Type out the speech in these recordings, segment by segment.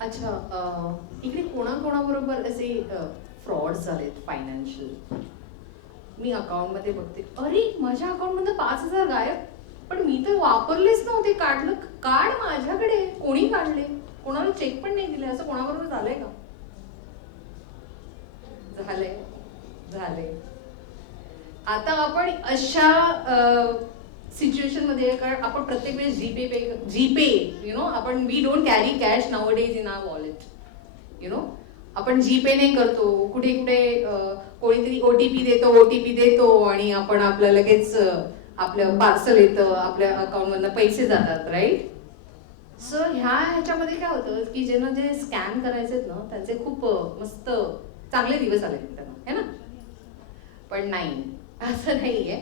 अच्छा, इकडे कोणाकोणाबरोबर असे फ्रॉड झालेत फायनान्शियल? मी अकाउंटमध्ये बघते, अरे माझ्या अकाउंटमधनं 5,000 गायब. पण मी तर वापरलेच नव्हते. काढलं कार्ड माझ्याकडे, कोणी काढले, कोणाला चेक पण नाही दिले. असं कोणाबरोबर झालंय का? झालंय, झालंय. आता आपण अशा सिच्युएशन मध्ये, कारण आपण प्रत्येक वेळेस जीपे आपण we don't carry cash nowadays in our wallet. आपण जीपे नाही करतो. कुठे कुठे कोणीतरी ओटीपी देतो आणि आपण आपलं लगेच आपलं पार्सल येतं, आपल्या अकाउंटमधनं पैसे जातात, राईट? सर ह्याच्यामध्ये काय होतं की ज्यांना जे स्कॅम करायचे ना, त्यांचे खूप मस्त चांगले दिवस आले त्यांना, है ना? पण नाही, असं नाहीये.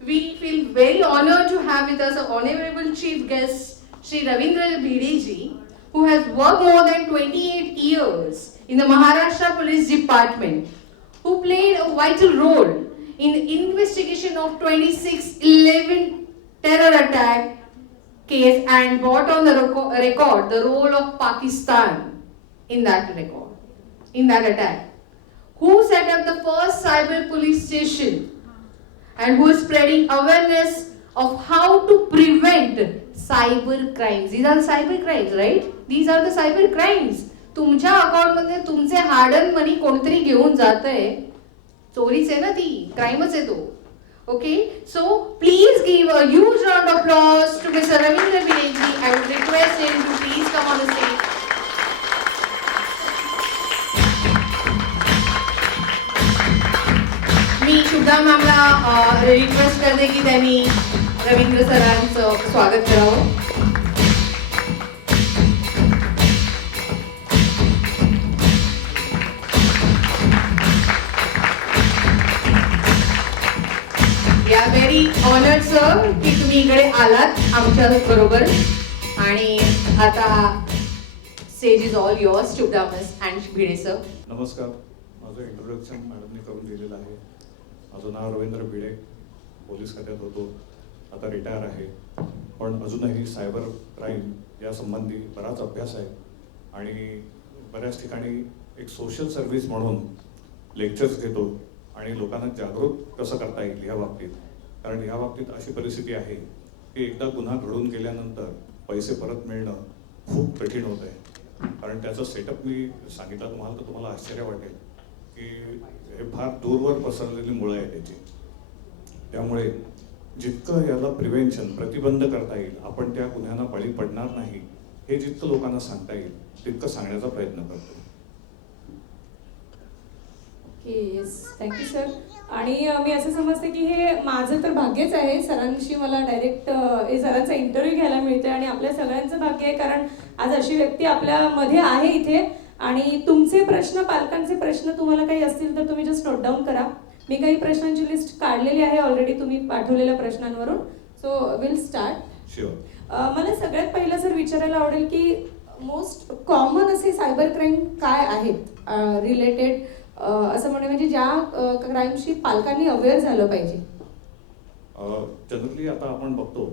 We feel very honored to have with us a honorable chief guest, Sri Ravindra Bhide, who has worked more than 28 years in the Maharashtra Police Department, who played a vital role in the investigation of 26/11 terror attack case and brought on the record the role of Pakistan in that attack, who set up the first cyber police station and who is spreading awareness of how to prevent cyber crimes. These are the cyber crimes, right? These are the cyber crimes. तुमच्या अकाउंटमध्ये तुमचे hard earn मनी कोणतरी घेऊन जातंय. चोरीच आहे ना ती, क्राईमच आहे तो. Okay, so please give a huge round of applause to mister Ravindra Bireji. I would request him to please come on the stage. मी शुभदा मॅमला रिक्वेस्ट करते की त्यांनी रवींद्र सरांचं स्वागत करावं. We are very honoured sir की तुम्ही इकडे आलात आमच्या बरोबर. आणि आता stage is all yours. Shubhada and Bhide sir. नमस्कार. माझं इंट्रोडक्शन मॅडमने करून दिलेलं आहे. माझं नाव रवींद्र भिडे, पोलीस खात्यात होतो, आता रिटायर आहे. पण अजूनही सायबर क्राईम या संबंधी बराच अभ्यास आहे आणि बऱ्याच ठिकाणी एक सोशल सर्व्हिस म्हणून लेक्चर्स घेतो आणि लोकांना जागरूक कसं करता येईल या बाबतीत. कारण या बाबतीत अशी परिस्थिती आहे की एकदा गुन्हा घडून गेल्यानंतर पैसे परत मिळणं खूप कठीण होत आहे. कारण त्याचं सेटअप मी सांगितलं तुम्हाला तर तुम्हाला आश्चर्य वाटेल की हे फार दूरवर पसरलेली मुळं आहे त्याची. त्यामुळे जितकं याला प्रिव्हेन्शन प्रतिबंध करता येईल, आपण त्या गुन्ह्यांना बळी पडणार नाही हे जितकं लोकांना सांगता येईल तितकं सांगण्याचा प्रयत्न करतो. Yes, thank you sir. आणि मी असं समजते की हे माझं तर भाग्यच आहे, सरांशी मला डायरेक्ट सरांचा इंटरव्ह्यू घ्यायला मिळतोय आणि आपल्या सगळ्यांचं भाग्य आहे, कारण आज अशी व्यक्ती आपल्यामध्ये आहे इथे. आणि तुमचे प्रश्न, पालकांचे प्रश्न तुम्हाला काही असतील तर तुम्ही जस्ट नोट डाऊन करा. मी काही प्रश्नांची लिस्ट काढलेली आहे ऑलरेडी तुम्ही पाठवलेल्या प्रश्नांवरून. So will start. शुअर. मला सगळ्यात पहिलं सर विचारायला आवडेल की मोस्ट कॉमन असे सायबर क्राईम काय आहेत रिलेटेड, असं म्हणजे ज्या क्राईमशी पालकांनी अवेअर झालं पाहिजे. जनरली आता आपण बघतो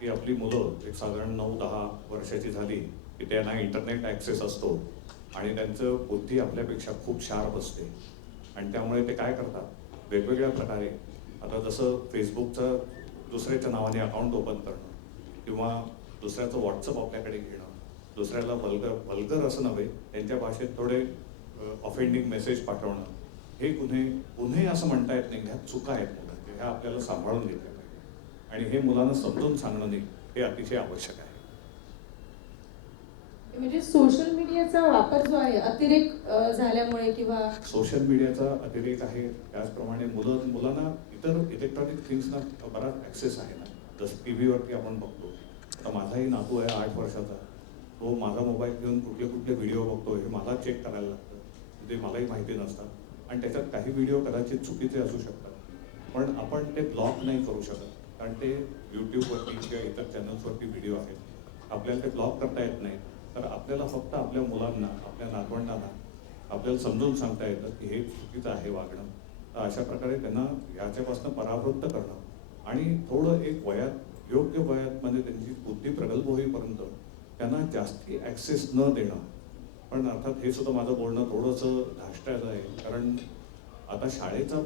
की आपली मुलं एक साधारण 9-10 वर्षाची झाली की त्यांना इंटरनेट ॲक्सेस असतो आणि त्यांचं बुद्धी आपल्यापेक्षा खूप शार्प असते. आणि त्यामुळे ते काय करतात, वेगवेगळ्या प्रकारे, आता जसं फेसबुकचं दुसऱ्याच्या नावाने अकाउंट ओपन करणं किंवा दुसऱ्याचं व्हॉट्सअप आपल्याकडे घेणं, दुसऱ्याला वल्गर असं नव्हे, त्यांच्या भाषेत थोडे ऑफेंडिंग मेसेज पाठवणं, हे गुन्हे असं म्हणता येत नाही, ह्यात चुका आहेत मुलांच्या, ह्या आपल्याला सांभाळून घेतल्या पाहिजे. आणि हे मुलांना समजून सांगणं नाही हे अतिशय आवश्यक आहे. म्हणजे सोशल मीडियाचा वापर जो आहे अतिरेक झाल्यामुळे किंवा सोशल मीडियाचा अतिरेक आहे, त्याचप्रमाणे मुलांना इतर इलेक्ट्रॉनिक थिंग्सना बराच ॲक्सेस आहे ना. जसं टी व्हीवरती आपण बघतो, आता माझाही नातू आहे 8 वर्षाचा, तो माझा मोबाईल घेऊन कुठले व्हिडिओ बघतो हे मला चेक करायला लागतं, ते मलाही माहिती नसतात. आणि त्याच्यात काही व्हिडिओ कदाचित चुकीचे असू शकतात, पण आपण ते ब्लॉक नाही करू शकत, कारण ते यूट्यूबवरती किंवा इतर चॅनल्सवरती व्हिडिओ आहेत, आपल्याला ते ब्लॉक करता येत नाही. तर आपल्याला फक्त आपल्या मुलांना, आपल्या नातवंडांना आपल्याला समजून सांगता येतं की हे चुकीचं आहे वागणं. तर अशा प्रकारे त्यांना याच्यापासून परावृत्त करणं आणि थोडं एक योग्य वयात म्हणजे त्यांची बुद्धी प्रगल्भ होईपर्यंत त्यांना जास्ती ॲक्सेस न देणं, पण अर्थात हे सुद्धा माझं बोलणं थोडंसं धाष्ट्याचं आहे, कारण आता शाळेचा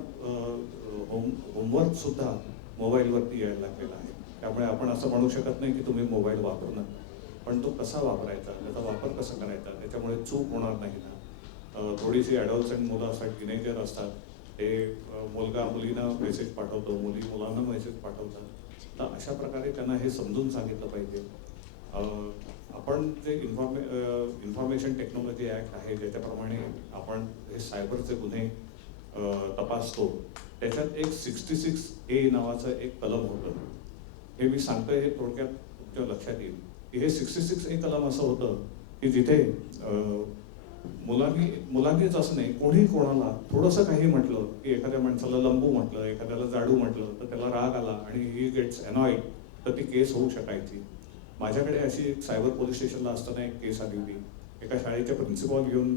होमवर्क सुद्धा मोबाईलवरती यायला लागलेला आहे. त्यामुळे आपण असं म्हणू शकत नाही की तुम्ही मोबाईल वापरू नका, पण तो कसा वापरायचा, त्याचा वापर कसा करायचा, त्याच्यामुळे चूक होणार नाही ना. थोडीशी ॲडॉल्संट मुलं असतात, टीनेजर असतात, ते मुलगा मुलींना मेसेज पाठवतो, मुली मुलांना मेसेज पाठवतात. तर अशा प्रकारे त्यांना हे समजून सांगितलं पाहिजे. आपण जे इन्फॉर्मेशन टेक्नॉलॉजी ॲक्ट आहे ज्याच्याप्रमाणे आपण हे सायबरचे गुन्हे तपासतो, त्याच्यात एक 66A नावाचं एक कलम होतं. हे मी सांगतोय हे थोडक्यात तुमच्या लक्षात येईल की हे 66A कलम असं होतं की जिथे मुलांनीच असं नाही, कोणी कोणाला थोडंसं काही म्हटलं की एखाद्या माणसाला लंबू म्हटलं, एखाद्याला जाडू म्हटलं, तर त्याला राग आला आणि ही गेट्स अनॉइड, तर ती केस होऊ शकायची. माझ्याकडे अशी एक सायबर पोलीस स्टेशनला असताना एक केस आली होती. एका शाळेच्या प्रिन्सिपॉल घेऊन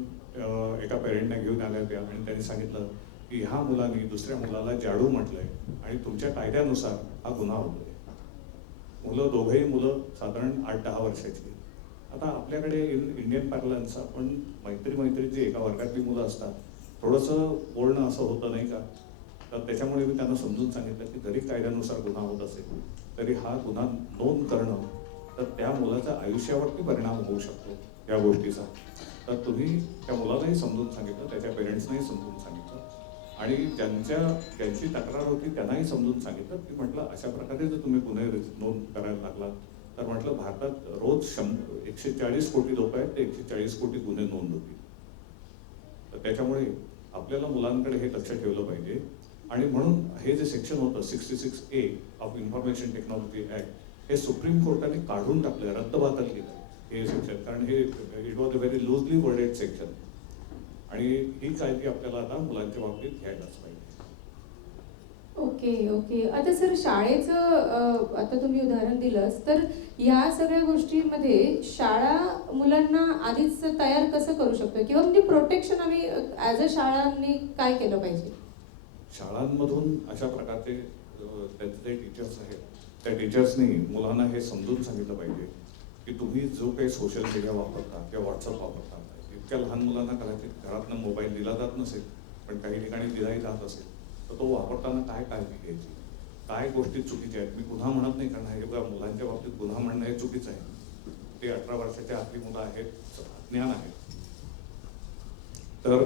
एका पेरेंटने घेऊन आल्या होत्या आणि त्यांनी सांगितलं की ह्या मुलांनी दुसऱ्या मुलाला जाडू म्हटलंय आणि तुमच्या कायद्यानुसार हा गुन्हा होतोय. दोघंही मुलं साधारण 8-10 वर्षाची. आता आपल्याकडे इंडियन पॅरलन्स आपण मैत्रीची एका वर्गातली मुलं असतात, थोडंसं बोलणं असं होतं नाही का. तर त्याच्यामुळे मी त्यांना समजून सांगितलं की जरी कायद्यानुसार गुन्हा होत असेल तरी हा गुन्हा नोंद करणं तर त्या मुलाच्या आयुष्यावरती परिणाम होऊ शकतो या गोष्टीचा. तर तुम्ही त्या मुलालाही समजून सांगितलं, त्याच्या पेरेंट्सनाही समजून सांगितलं आणि ज्यांची तक्रार होती त्यांनाही समजून सांगितलं की म्हटलं अशा प्रकारे जर तुम्ही गुन्हे नोंद करायला लागला तर म्हटलं भारतात रोज 140 कोटी लोक आहेत, ते 140 कोटी गुन्हे नोंद होतील. तर त्याच्यामुळे आपल्याला मुलांकडे हे लक्ष ठेवलं पाहिजे. आणि म्हणून हे जे सेक्शन होतं 66A of information technology act, हे सुप्रीम कोर्टाने काढून टाकलं, रद्दबातल केलं हे सेक्शन, कारण हे it was a very loosely worded section. आणि ही काळजी आपल्याला आता मुलांच्या बाबतीत घ्यायलाच पाहिजे. ओके. आता सर शाळेचं आता तुम्ही उदाहरण दिलंच, तर या सगळ्या गोष्टींमध्ये शाळा मुलांना आधीच तयार कसं करू शकतो किंवा म्हणजे प्रोटेक्शन आम्ही ॲज अ शाळांनी काय केलं पाहिजे? शाळांमधून अशा प्रकारचे त्यांचे जे टीचर्स आहेत त्या टीचर्सनी मुलांना हे समजून सांगितलं पाहिजे की तुम्ही जो काही सोशल मीडिया वापरता किंवा व्हॉट्सअप वापरता, इतक्या लहान मुलांना कदाचित घरातनं मोबाईल दिला जात नसेल, पण काही ठिकाणी दिलाही जात असेल, तर तो वापरताना काय काळजी घ्यायची, काय गोष्टी चुकीच्या आहेत. मी गुन्हा म्हणत नाही, कारण हे बघा मुलांच्या बाबतीत गुन्हा म्हणणं हे चुकीचं आहे. ते 18 वर्षाच्या आतली मुलं आहेत, ज्ञान आहे. तर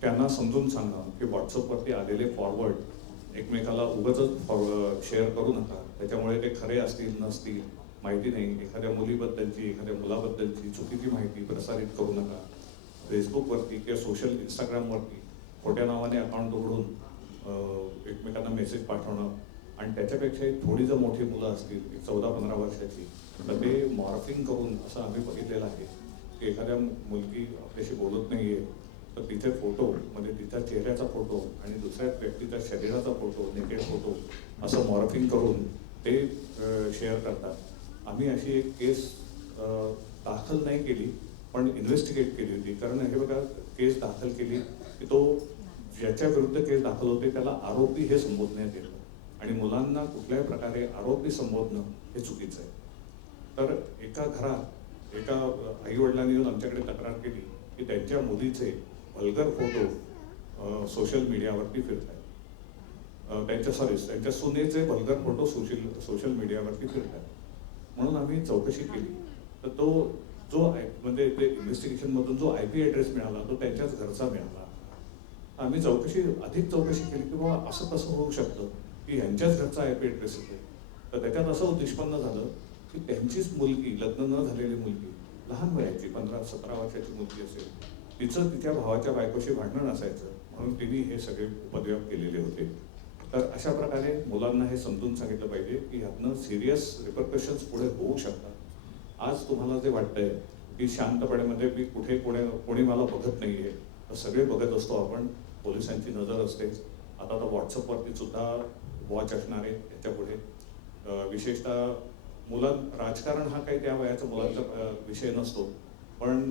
त्यांना समजून सांगा की व्हॉट्सअपवरती आलेले फॉरवर्ड एकमेकाला उगाचच शेअर करू नका. त्याच्यामुळे ते खरे असतील नसतील माहिती नाही, एखाद्या मुलीबद्दलची एखाद्या मुलाबद्दलची चुकीची माहिती प्रसारित करू नका. फेसबुकवरती किंवा इंस्टाग्रामवरती खोट्या नावाने अकाउंट उघडून एकमेकांना मेसेज पाठवणं, आणि त्याच्यापेक्षाही थोडी जर मोठी मुलं असतील 14-15 वर्षाची, तर ते मॉर्फिंग करून असं आम्ही बघितलेलं आहे की एखाद्या मुलगी आपल्याशी बोलत नाहीये तर तिचे फोटो म्हणजे तिच्या चेहऱ्याचा फोटो आणि दुसऱ्या व्यक्तीच्या शरीराचा फोटो, नेकेड फोटो असं मॉर्फिंग करून ते शेअर करतात. आम्ही अशी एक केस दाखल नाही केली पण इन्व्हेस्टिगेट केली होती. कारण हे बघा, केस दाखल केली की तो ज्याच्या विरुद्ध केस दाखल होते त्याला आरोपी हे संबोधण्यात येतं आणि मुलांना कुठल्याही प्रकारे आरोपी संबोधणं हे चुकीचं आहे. तर एका घरात एका आईवडिलांनी येऊन आमच्याकडे तक्रार केली की त्यांच्या मुलीचे वल्गर फोटो सोशल मीडियावरती फिरत आहेत. त्यांच्या सुनेचे वल्गर फोटो सोशल मीडियावरती फिरत आहेत. म्हणून आम्ही चौकशी केली तर तो जो म्हणजे ते इन्व्हेस्टिगेशनमधून जो IP ॲड्रेस मिळाला तो त्यांच्याच घरचा मिळाला. आम्ही अधिक चौकशी केली की बाबा असं कसं होऊ शकतं की ह्यांच्याच घरचा IP ॲड्रेस येतो. तर त्याच्यात असं निष्पन्न झालं की त्यांचीच मुलगी, लग्न न झालेली मुलगी, लहान वयाची 15-17 वर्षाची मुलगी असेल, तिचं तिच्या भावाच्या बायकोशी भांडण असायचं म्हणून तिने हे सगळे उपद्व्याप केलेले होते. तर अशा प्रकारे मुलांना हे समजून सांगितलं पाहिजे की ह्यातनं सिरियस रिपरकशन्स पुढे होऊ शकतात. आज तुम्हाला जे वाटतंय की शांतपणे म्हणजे मी कुठे कोणी मला बघत नाहीये, तर सगळे बघत असतो आपण, पोलिसांची नजर असते. आता तर व्हॉट्सअपवरती सुद्धा वॉच असणार आहे याच्या पुढे. विशेषतः राजकारण हा काही त्या वयाचा मुलांचा विषय नसतो, पण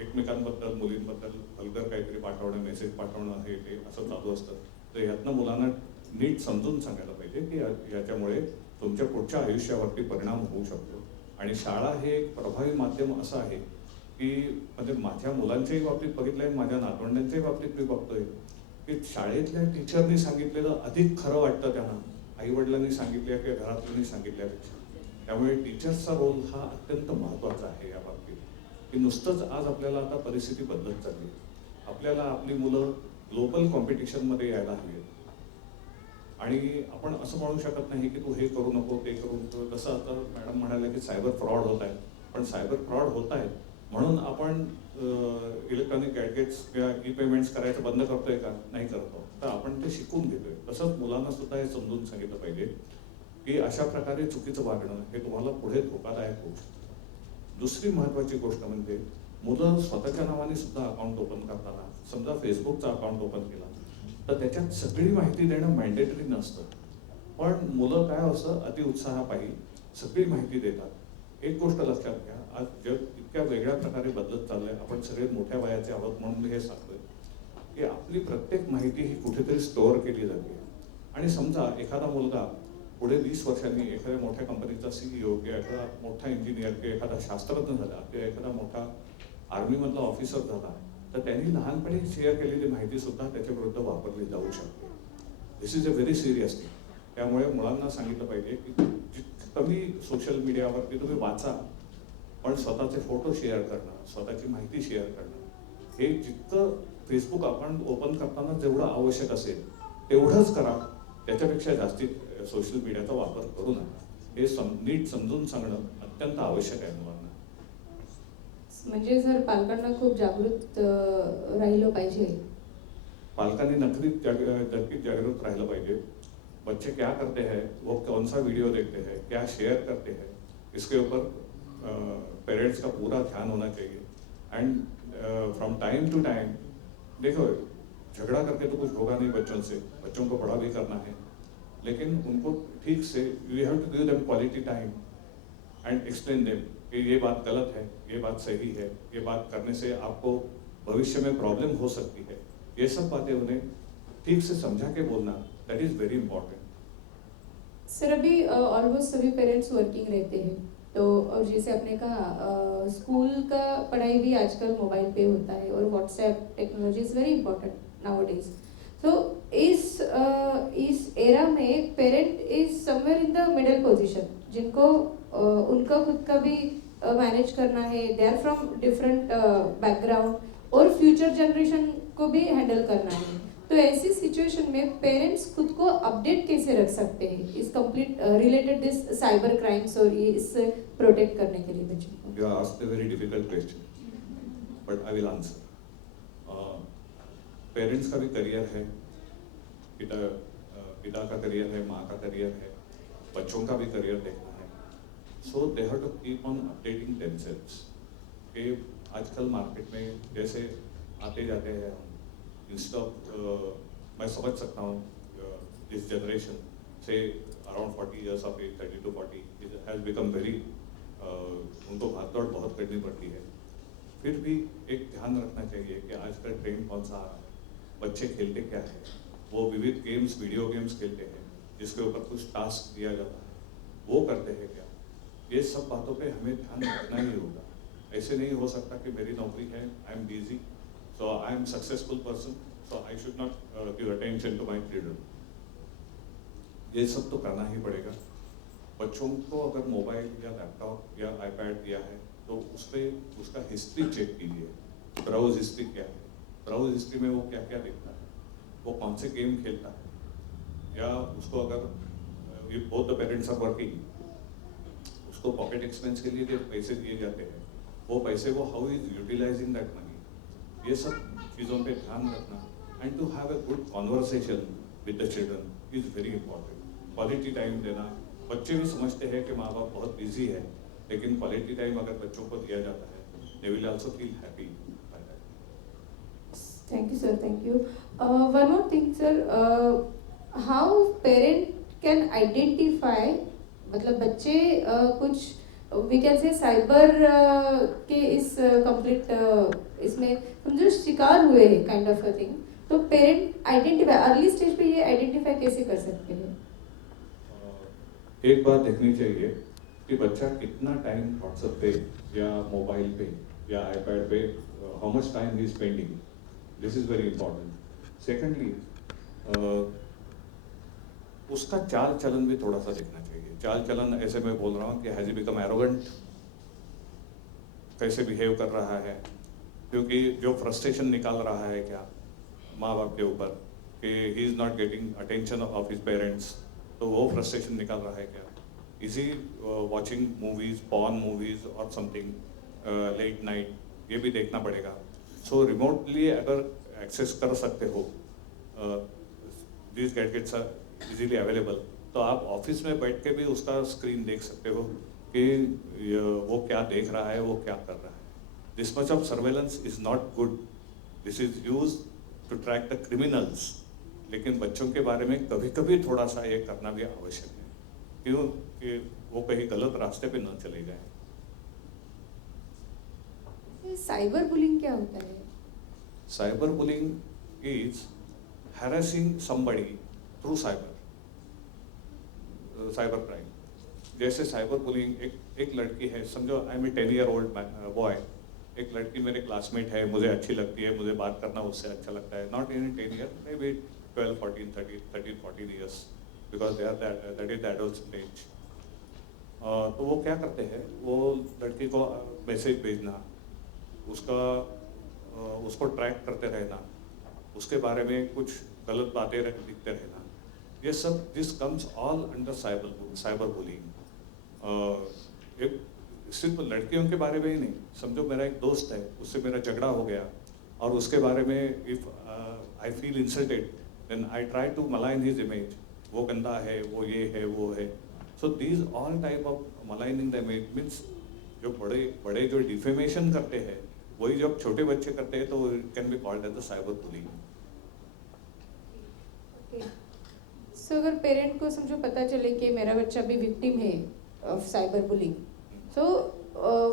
एकमेकांबद्दल मुलींबद्दल वल्गर काहीतरी पाठवणं, मेसेज पाठवणं हे ते असं चालू असतं. तर यातनं मुलांना नीट समजून सांगायला पाहिजे की याच्यामुळे तुमच्या पुढच्या आयुष्यावरती परिणाम होऊ शकतो. आणि शाळा हे एक प्रभावी माध्यम असं आहे की म्हणजे माझ्या मुलांच्याही बाबतीत बघितलंय, माझ्या नातवंडांच्याही बाबतीत मी बघतोय की शाळेतल्या टीचरनी सांगितलेलं अधिक खरं वाटतं त्यांना आई वडिलांनी सांगितल्या किंवा घरातल्यांनी सांगितल्यापेक्षा. त्यामुळे टीचर्सचा रोल हा अत्यंत महत्त्वाचा आहे या बाबतीत, की नुसतंच आज आपल्याला आता परिस्थिती बदलत चालली. आपल्याला आपली मुलं ग्लोबल कॉम्पिटिशनमध्ये यायला हवी. आणि आपण असं म्हणू शकत नाही की तू हे करू नको ते करू नको. जसं आता मॅडम म्हणाले की सायबर फ्रॉड होत आहेत, पण सायबर फ्रॉड होत आहेत म्हणून आपण इलेक्ट्रॉनिक गॅडजेट्स किंवा ई पेमेंट्स करायचं बंद करतोय का? नाही करतो. तर आपण ते शिकून घेतोय. तसंच मुलांना सुद्धा हे समजून सांगितलं पाहिजे की अशा प्रकारे चुकीचं वागणं हे तुम्हाला पुढे धोकादायक होऊ शकतं. दुसरी महत्त्वाची गोष्ट म्हणजे मुलं स्वतःच्या नावाने सुद्धा अकाउंट ओपन करताना, समजा फेसबुकचा अकाउंट ओपन केला तर त्याच्यात सगळी माहिती देणं मॅन्डेटरी नसतं. पण मुलं काय असं अतिउत्साहापायी सगळी माहिती देतात. एक गोष्ट लक्षात घ्या, आज जग इतक्या वेगळ्या प्रकारे बदलत चाललंय. आपण सगळे मोठ्या वयाचे आहोत म्हणून मी हे सांगतोय की आपली प्रत्येक माहिती ही कुठेतरी स्टोअर केली जाते. आणि समजा एखादा मुलगा पुढे 20 वर्षांनी एखाद्या मोठ्या कंपनीचा CEO किंवा एखादा मोठा इंजिनियर किंवा एखादा शास्त्रज्ञ झाला किंवा एखादा मोठा आर्मीमधला ऑफिसर झाला तर त्यांनी लहानपणी शेअर केलेली माहिती सुद्धा त्याच्या विरुद्ध वापरली जाऊ शकते. This is a very serious thing. त्यामुळे मुलांना सांगितलं पाहिजे की जितकं कमी सोशल मीडियावरती तुम्ही वाचा, पण स्वतःचे फोटो शेअर करणं, स्वतःची माहिती शेअर करणं हे जितकं फेसबुक अकाउंट ओपन करताना जेवढं आवश्यक असेल तेवढंच करा. त्याच्यापेक्षा जास्तीत सोशल मीडियाचा वापर करू नका. हे नीट समजून सांगणं अत्यंत आवश्यक आहे मुलांना. म्हणजे सर पालकांना खूप जागृत राहिलं पाहिजे. पालकांनी नक्कीच जागरूक राहिलं पाहिजे. बच्चे क्या करते हैं, वो कौन सा वीडियो देखते हैं, क्या शेयर करते हैं, इसके ऊपर पेरेंट्स का पूरा ध्यान होना चाहिए. And from time to time देखो, झगड़ा करके तो कुछ होगा नहीं बच्चों से. बच्चों को बड़ा भी करना है, लेकिन उनको ठीक से you have to give them quality time and explain them कि ये बात गलत है, ये बात सही है, ये बात करने से आपको भविष्य में प्रॉब्लम हो सकती है. ये सब बातें उन्हें ठीक से समझा के बोलना, that is very important. Sir अभी ऑलमोस्ट सभी पेरेंट्स वर्किंग रहते हैं, तो और जैसे आपने कहा स्कूल का पढ़ाई भी आजकल मोबाइल पे होता है और WhatsApp technology is very important now days. तो इस एरा में parent is somewhere in the middle position, जिनको उनका खुद का भी मैनेज करना है, they are from different background और फ्यूचर जनरेशन को भी हैंडल करना है. तो ऐसी सिचुएशन में पेरेंट्स खुद को अपडेट कैसे रख सकते हैं इस कंप्लीट रिलेटेड दिस साइबर क्राइम्स और ये इससे प्रोटेक्ट करने के लिए बच्चों को? You asked a very difficult question, but I will answer. Parents का भी करियर है, पिता का करियर है, माँ का करियर है, बच्चों का भी करियर देखना है. So they have to keep on updating themselves. कि आजकल मार्केट में जैसे आते जाते हैं हम, इंस्टेड ऑफ मैं समझ सकता हूँ दिस जनरेशन से around 40 years of age, 30 to 40 has become very, उनको भागदौड़ बहुत करनी पड़ती है. फिर भी एक ध्यान रखना चाहिए कि आज का ट्रेंड कौन सा आ रहा है, बच्चे खेलते क्या है. वो विविध गेम्स, वीडियो गेम्स खेलते हैं जिसके ऊपर कुछ टास्क दिया जाता है, वो करते हैं क्या. ये सब बातों पे हमें ध्यान रखना ही होगा. ऐसे नहीं हो सकता कि मेरी नौकरी है, I am busy, so I am successful person, so I should not give attention to my children. ये सब तो करना ही पड़ेगा. बच्चों को अगर मोबाइल या लैपटॉप या आईपैड दिया है तो उस पर उसका हिस्ट्री चेक कीजिए. ब्राउज हिस्ट्री क्या है, ब्राउज हिस्ट्री में वो क्या क्या देखता है, वो कौन से गेम खेलता है, या उसको अगर both the parents are working, उसको पॉकेट एक्सपेंस के लिए जो पैसे दिए जाते हैं वो पैसे वो how is utilising that money. ये सब चीज़ों पे ध्यान रखना and to have a good conversation with the children is very important. Quality time देना. बच्चे भी समझते हैं कि माँ बाप बहुत बिजी है, लेकिन क्वालिटी टाइम अगर बच्चों को दिया जाता है they will also feel happy by that. Thank you, sir. Thank you. One more thing, sir. How parent can identify, मतलब बच्चे कुछ we can say cyber K is complete इसमें समझो शिकार हुए हैं काइंड ऑफ अ थिंग, तो parent identify early stage पे ये आइडेंटिफाई कैसे कर सकते हैं? एक बात देखनी चाहिए कि बच्चा कितना टाइम व्हाट्सएप पे या मोबाइल पे या iPad pay how much time he is spending, this is very important. Secondly, उसका चाल चलन भी थोड़ा सा देखना चाहिए। चाल चलन ऐसे मैं बोल रहा हूँ कि हैज ही बिकम एरोगेंट, कैसे बिहेव कर रहा है, क्योंकि जो फ्रस्ट्रेशन निकाल रहा है क्या माँ बाप के ऊपर कि he is not getting attention of his parents, तो वो फ्रस्ट्रेशन निकाल रहा है क्या? Is he watching movies, porn movies और समथिंग लेट नाइट, ये भी देखना पड़ेगा। सो रिमोटली अगर एक्सेस कर सकते हो, these gadgets are easily available, तो आप ऑफिस में बैठ के भी उसका स्क्रीन देख सकते हो कि वो क्या देख रहा है, वो क्या कर रहा है। This much of surveillance is not good, this is use to track the criminals, लेकिन बच्चों के बारे में कभी कभी थोड़ा सा ये करना भी आवश्यक है, क्यों कि वो कहीं गलत रास्ते पे न चले जाए। साइबर बुलिंग क्या होता है? Cyber bullying is harassing somebody through cyber crime. जैसे साइबर बुलिंग, एक लड़की है, समझो I M A 10-year-old boy, एक लड़की मेरे क्लासमेट है, मुझे अच्छी लगती है, मुझे बात करना उससे अच्छा लगता है, not in 10 year, maybe 12, 14, 13, 14 years, because they are that is the adult age. तो वो क्या करते हैं, वो लड़की को मैसेज भेजना, उसको ट्रैक करते रहना, उसके बारे में कुछ गलत बातें लिखते रहना, ये सब this comes all under cyber bullying. एक सिर्फ लड़कियों के बारे में ही नहीं, समझो मेरा एक दोस्त है, उससे मेरा झगड़ा हो गया और उसके बारे में if I feel insulted then I try to malign his image, वो गंदा है, वो ये है, वो है। So these all type of maligning the image means जो बड़े बड़े जो डिफेमेशन करते हैं, वही जब छोटे बच्चे करते हैं तो it can be called as the cyber bullying. So अगर पेरेंट को समझो पता चले कि मेरा बच्चा भी विक्टिम है of cyber bullying, so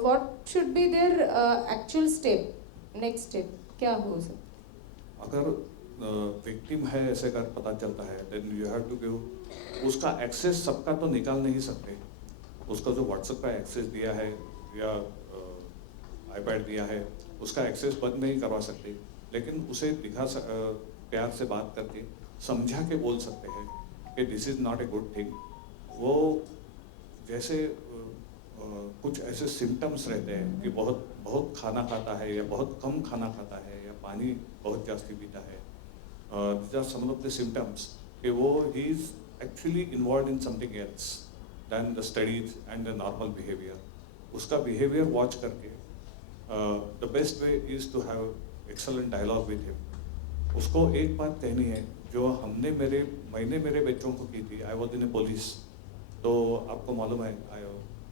what should be their actual step, next step क्या हो सकता? अगर विक्टिम है ऐसे अगर पता चलता है, then you have to give, उसका एक्सेस सबका तो निकाल नहीं सकते, उसका जो व्हाट्सएप का एक्सेस दिया है या आईपैड दिया है, उसका एक्सेस बंद नहीं करवा सकते, लेकिन उसे प्यार से बात करके समझा के बोल सकते हैं कि this is not a good thing. वो जैसे कुछ ऐसे सिम्टम्स रहते हैं कि बहुत बहुत खाना खाता है या बहुत कम खाना खाता है या पानी बहुत जास्ती पीता है, these are some of the symptoms कि वो he is actually involved in something else than the studies and the normal behavior। उसका behavior watch करके the best way is to have excellent dialogue with him। उसको एक बात कहनी है जो मैंने मेरे बच्चों को की थी। I was in A police, तो आपको मालूम है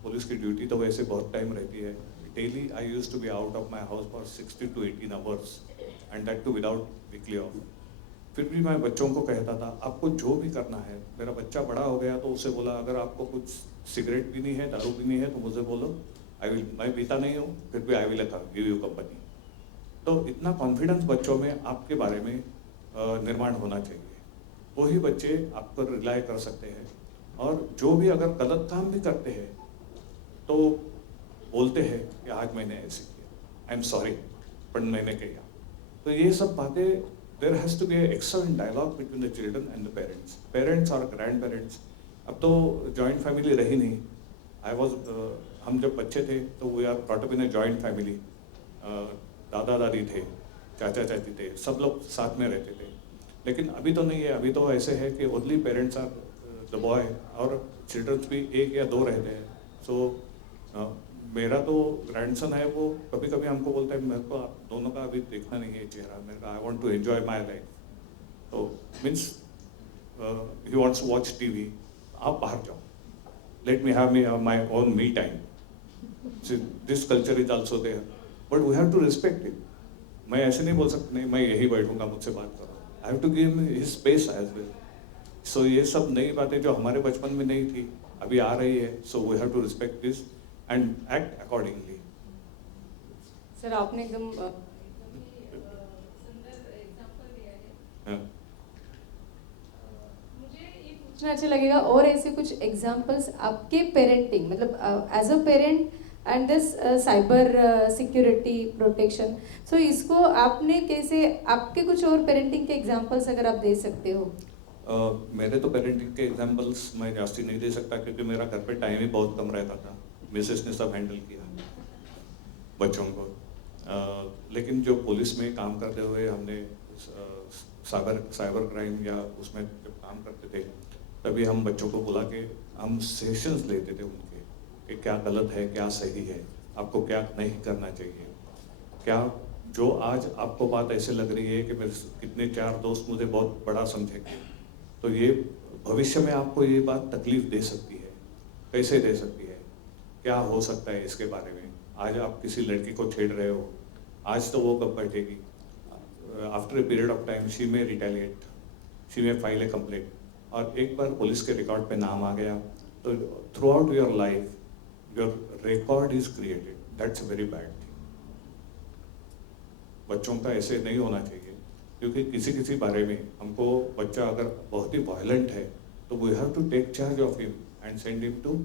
पुलिस की ड्यूटी तो वैसे बहुत टाइम रहती है। Daily I used to be out of my house for 16 to 18 hours and that too without weekly off. फिर भी मैं बच्चों को कहता था आपको जो भी करना है। मेरा बच्चा बड़ा हो गया तो उसे बोला अगर आपको कुछ सिगरेट पीनी है, दारू पीनी है तो मुझे बोलो, मैं पीता नहीं हूँ, फिर भी I will give you company. तो इतना कॉन्फिडेंस बच्चों में आपके बारे में निर्माण होना चाहिए, वही बच्चे आप पर रिलाई कर सकते हैं। और जो भी अगर गलत काम भी करते हैं तो बोलते हैं कि आज मैंने ऐसे किया, आई एम सॉरी, पर मैंने किया। तो ये सब बातें, there has to be excellent dialogue between the children and the parents और ग्रैंड पेरेंट्स। अब तो जॉइंट फैमिली रही नहीं। हम जब बच्चे थे तो we are brought up in a joint family, दादा दादी थे, चाचा चाची थे, सब लोग साथ में रहते थे। लेकिन अभी तो नहीं है, अभी तो ऐसे है कि only parents are the boy और चिल्ड्रंस भी एक या दो रहते हैं। सो मेरा तो ग्रैंडसन है, वो कभी कभी हमको बोलता है मेरे को आप दोनों का अभी देखना नहीं है चेहरा, मेरे को I want to enjoy my life. तो means he wants to watch TV, आप बाहर जाओ, let me have my own me time. This culture is also there, but we have to respect it. मैं ऐसे नहीं बोल सकता नहीं मैं यही बैठूंगा, मुझसे बात करो। I have to give him his space as well. So ये सब नई बातें जो हमारे बचपन में नहीं थी अभी आ रही है, so we have to respect this and act accordingly. Sir आपने एकदम मुझे ये पूछना अच्छा लगेगा और ऐसे कुछ एग्जांपल्स आपके पेरेंटिंग, मतलब as a parent end this cyber security protection. So इसको आपने कैसे, आपके कुछ और पेरेंटिंग के एग्जांपल्स अगर आप दे सकते हो. मेरे तो पेरेंटिंग के एग्जांपल्स मैं जास्ती नहीं दे सकता क्योंकि मेरा घर पे टाइम ही बहुत कम रहता था. मिसेस ने सब हैंडल किया बच्चों को. लेकिन जो पुलिस में काम करते हुए हमने साइबर क्राइम या उसमें जब काम करते थे तभी हम बच्चों को बुला के हम सेशंस लेते थे उनके कि क्या गलत है, क्या सही है, आपको क्या नहीं करना चाहिए, क्या जो आज आपको बात ऐसे लग रही है कि मेरे कितने 4 दोस्त मुझे बहुत बड़ा समझेंगे, तो ये भविष्य में आपको ये बात तकलीफ दे सकती है, कैसे दे सकती है, क्या हो सकता है इसके बारे में. आज आप किसी लड़की को छेड़ रहे हो, आज तो वो कब बैठेगी, after a period of time she may retaliate, शी में फाइल ए कंप्लेंट, और एक बार पुलिस के रिकॉर्ड पे नाम आ गया तो through out your life your record is created. That's a very bad thing. बच्चों का ऐसे नहीं होना चाहिए क्योंकि किसी किसी बारे में हमको बच्चा अगर बहुत ही वायलेंट है तो we have to take charge of him and send him to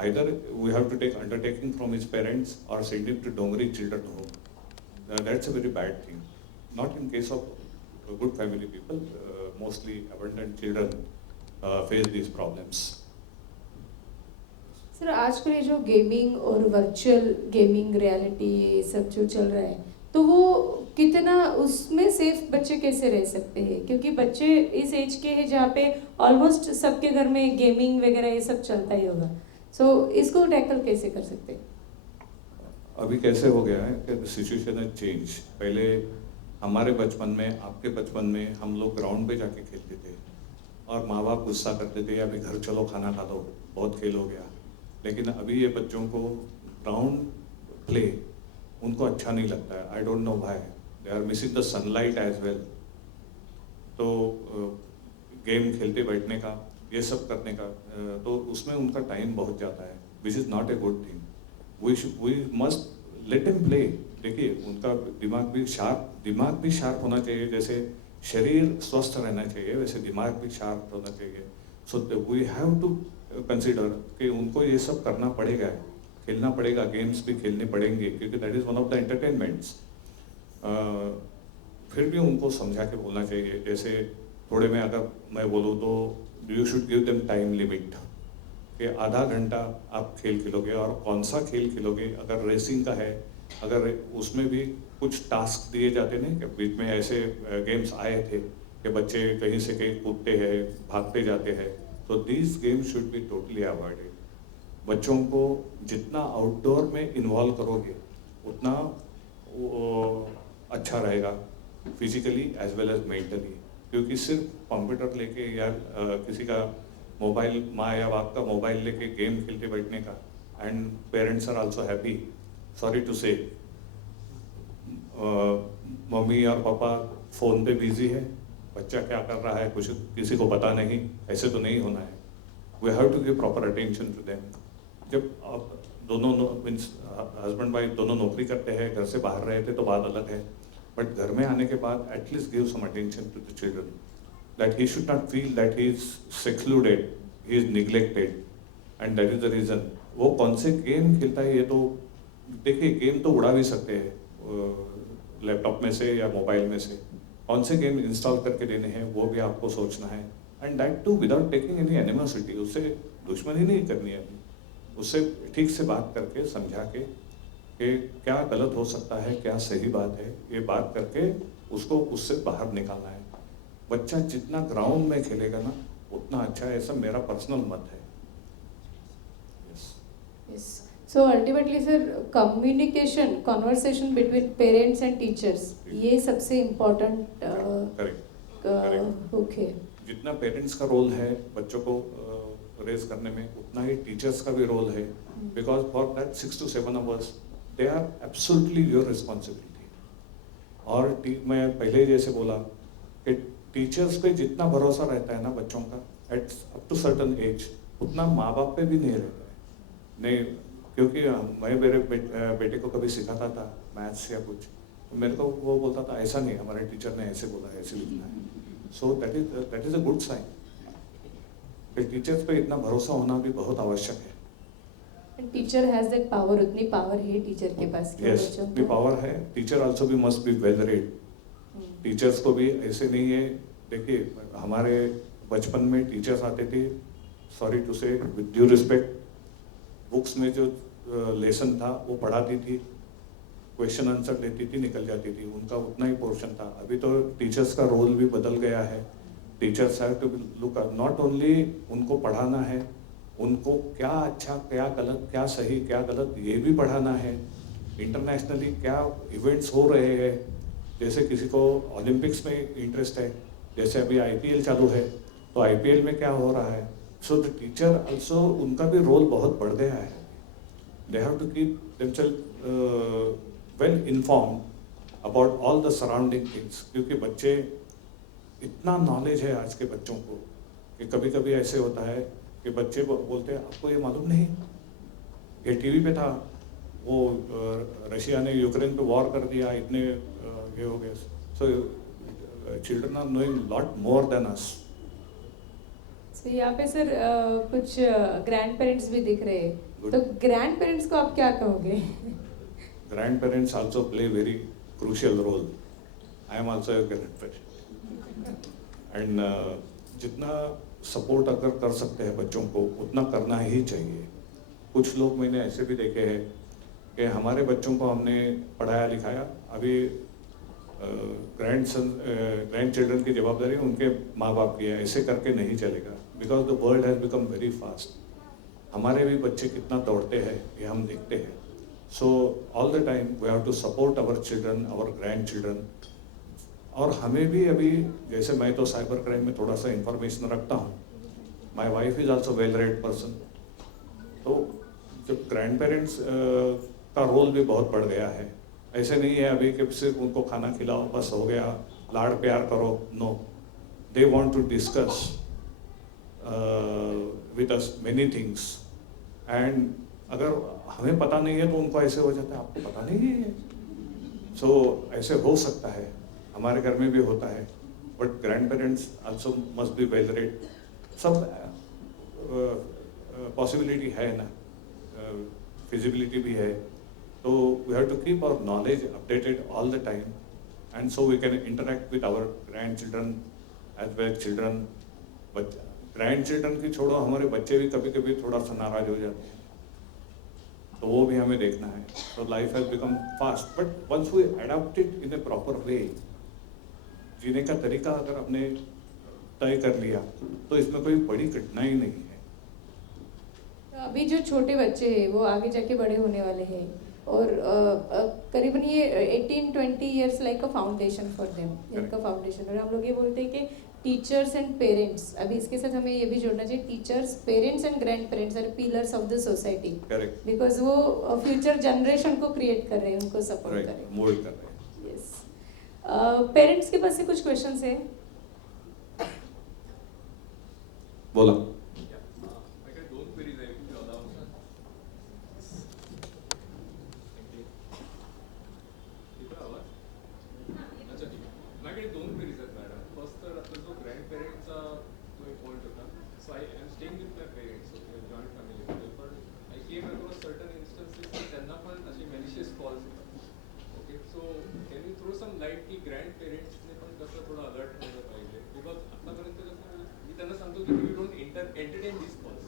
either we have to take undertaking from his parents or send him to Dongri children home. That's a very bad thing. Not in case of good family people. Mostly abandoned children face these problems. Sir आजकल ये जो gaming और virtual gaming reality ये सब जो चल रहा है तो वो कितना उसमें सेफ बच्चे कैसे रह सकते हैं, क्योंकि बच्चे इस एज के हैं जहाँ पे ऑलमोस्ट सबके घर में गेमिंग वगैरह ये सब चलता ही होगा. सो इसको टैकल कैसे कर सकते हैं. अभी कैसे हो गया है कि सिचुएशन है चेंज. पहले हमारे बचपन में, आपके बचपन में हम लोग ग्राउंड पे जाके खेलते थे और माँ बाप गुस्सा करते थे अभी घर चलो खाना खा दो, बहुत खेल हो गया. लेकिन अभी ये बच्चों को ग्राउंड प्ले उनको अच्छा नहीं लगता है. आई don't know why. They are missing the sunlight as well. तो गेम खेलते बैठने का, ये सब करने का, तो उसमें उनका टाइम बहुत जाता है, which is not a good thing. We must let him play. देखिए उनका दिमाग भी शार्प होना चाहिए. जैसे शरीर स्वस्थ रहना चाहिए वैसे दिमाग भी शार्प होना चाहिए. So we have to consider कि उनको ये सब करना पड़ेगा, खेलना पड़ेगा, गेम्स भी खेलने पड़ेंगे क्योंकि that is one of the entertainments. फिर भी उनको समझा के बोलना चाहिए. जैसे थोड़े में अगर मैं बोलूँ तो you should give them time limit कि आधा घंटा आप खेल खेलोगे और कौन सा खेल खेलोगे. अगर रेसिंग का है, अगर उसमें भी कुछ टास्क दिए जाते नहीं कि बीच में ऐसे गेम्स आए थे कि बच्चे कहीं से कहीं कूदते हैं, भागते जाते हैं, तो these games should be totally avoided. बच्चों को जितना आउटडोर में इन्वॉल्व करोगे उतना अच्छा रहेगा फिजिकली एज वेल एज मेंटली. क्योंकि सिर्फ कंप्यूटर लेके या किसी का मोबाइल, माँ या बाप का मोबाइल लेके गेम खेलते बैठने का, and parents are also happy, sorry to say, मम्मी और पापा फ़ोन पे बिजी है, बच्चा क्या कर रहा है कुछ किसी को पता नहीं, ऐसे तो नहीं होना है. We have to give proper attention to them. जब आप दोनों मीन्स हस्बैंड वाइफ दोनों नौकरी करते हैं, घर से बाहर रहते तो बात अलग है, बट घर में आने के बाद at least give some attention to the children, that he should not feel that he is secluded, he is neglected, and that is the reason. वो कौन से गेम खेलता है ये तो देखिए, गेम तो उड़ा भी सकते हैं लैपटॉप में से या मोबाइल में से, कौन से गेम इंस्टॉल करके देने हैं वो भी आपको सोचना है. And that too without taking any animosity. उससे दुश्मनी नहीं करनी है, उससे ठीक से बात करके समझा के कि क्या गलत हो सकता है, क्या सही बात है, ये बात करके उसको उससे बाहर निकालना है. बच्चा जितना ग्राउंड में खेलेगा ना उतना अच्छा है, ऐसा मेरा पर्सनल मत है. Yes. So ultimately sir communication, conversation between parents end teachers ये सबसे इम्पोर्टेंट करेक्ट. ओके. जितना पेरेंट्स का रोल है बच्चों को रेज करने में उतना ही टीचर्स का भी रोल है. Because for that 6 to 7 hours they are absolutely your responsibility. और मैं पहले ही जैसे बोला कि टीचर्स पे जितना भरोसा रहता है ना बच्चों का at up to certain age, उतना माँ बाप पे भी नहीं रहता है. नहीं, क्योंकि मैं मेरे बेटे को कभी सिखाता था मैथ्स या कुछ, तो मेरे को वो बोलता था ऐसा नहीं, हमारे टीचर ने ऐसे बोला है, ऐसे लिखना है. So that is a good sign. Teachers पे इतना भरोसा होना भी बहुत आवश्यक है. टीचर हैज दैट पावर, उतनी पावर है टीचर के पास कि वो यस, बच्चों भी को- पावर है. टीचर ऑल्सो भी must be well read. Teachers को भी ऐसे नहीं है. देखिए, हमारे बचपन में टीचर्स आते थे, सॉरी टू से विद ड्यू रिस्पेक्ट, बुक्स में जो लेसन था वो पढ़ाती थी, क्वेश्चन आंसर देती थी, निकल जाती थी, उनका उतना ही पोर्शन था. अभी तो टीचर्स का रोल भी बदल गया है. Teachers have to look, not only उनको पढ़ाना है, उनको क्या अच्छा क्या गलत, क्या सही क्या गलत ये भी पढ़ाना है. इंटरनेशनली क्या इवेंट्स हो रहे हैं, जैसे किसी को ओलंपिक्स में इंटरेस्ट है, जैसे अभी आईपीएल चालू है, तो आईपीएल में क्या हो रहा है. सो द टीचर ऑल्सो, उनका भी रोल बहुत बढ़ गया है. They have to keep themself well informed about all the surrounding things, क्योंकि बच्चे, इतना नॉलेज है आज के बच्चों को कि कभी कभी ऐसे होता है कि बच्चे बोलते हैं आपको ये मालूम नहीं, ये टीवी पे था, वो रशिया ने यूक्रेन पे वॉर कर दिया, इतने ये हो गए. So children are knowing lot more than us. So, यहाँ पे सर कुछ ग्रैंड पेरेंट्स भी दिख रहे हैं, Good. तो ग्रैंड पेरेंट्स को आप क्या कहोगे? Grand parents also play very crucial role. I am also a grand parent. And जितना सपोर्ट अगर कर सकते हैं बच्चों को, उतना करना ही चाहिए. कुछ लोग मैंने ऐसे भी देखे हैं कि हमारे बच्चों को हमने पढ़ाया लिखाया, अभी ग्रैंड चिल्ड्रन की जवाबदारी उनके माँ बाप की है. ऐसे करके नहीं चलेगा, because the world has become very fast. हमारे भी बच्चे कितना दौड़ते हैं ये हम देखते हैं. So all the time we have to support our children, our grand children. और हमें भी अभी, जैसे मैं तो साइबर क्राइम में थोड़ा सा इंफॉर्मेशन रखता हूँ, my wife is also well read person. तो जब ग्रैंड पेरेंट्स का रोल भी बहुत बढ़ गया है. ऐसे नहीं है अभी कि सिर्फ उनको खाना खिलाओ बस हो गया, लाड़ प्यार करो. No, they want to discuss with us many things. End अगर हमें पता नहीं है तो उनको ऐसे हो जाता है आपको पता नहीं है. सो ऐसे हो सकता है, हमारे घर में भी होता है. But grand parents also must be well read. सब पॉसिबिलिटी है ना, फिजिबिलिटी भी है. तो we have to keep our knowledge updated all the time, and so we can interact with our grand children as well children. Grand children की छोड़ो, हमारे बच्चे भी कभी कभी थोड़ा सा नाराज हो जाते हैं, तो वो भी हमें देखना है. तो life has become fast, but once we adopt it in a proper way, जीने का तरीका अगर हमने तय कर लिया तो इसमें कोई बड़ी कठिनाई नहीं है. तो अभी जो छोटे बच्चे हैं वो आगे जाके बड़े होने वाले हैं, और करीबन ये 18-20 years like a foundation for them, इनका फाउंडेशन. और हम लोग ये बोलते हैं कि टीचर्स एंड पेरेंट्स, अभी इसके साथ हमें ये भी जोड़ना चाहिए, teachers, parents and grand parents are pillars of the society. Correct. Because वो फ्यूचर जनरेशन को क्रिएट कर रहे हैं, उनको सपोर्ट राइट, करें. मोल्ड कर रहे हैं. यस. पेरेंट्स के पास से कुछ क्वेश्चंस है. बोला. माझ्याकडे दोन क्वेरीज आहेत, if you allow me. येतोय आवाज? अच्छा, ठीक आहे. माझ्याकडे दोन क्वेरीज आहेत मॅडम. फर्स्ट तर आपला जो ग्रँड पेरेंट्सचा जो एक पॉईंट होता, so I am staying with my parents, okay, joint फॅमिलीमध्ये, पण I came across certain instances की त्यांना पण असे मॅलिशियस कॉल्स येतात. Okay, so can you throw some light की ग्रँड पेरेंट्सने पण कसं थोडं अलर्ट राहिलं पाहिजे? बिकॉज आतापर्यंत कसं मी त्यांना सांगतो की तुम्ही डोंट एंटरटेन दिस कॉल्स,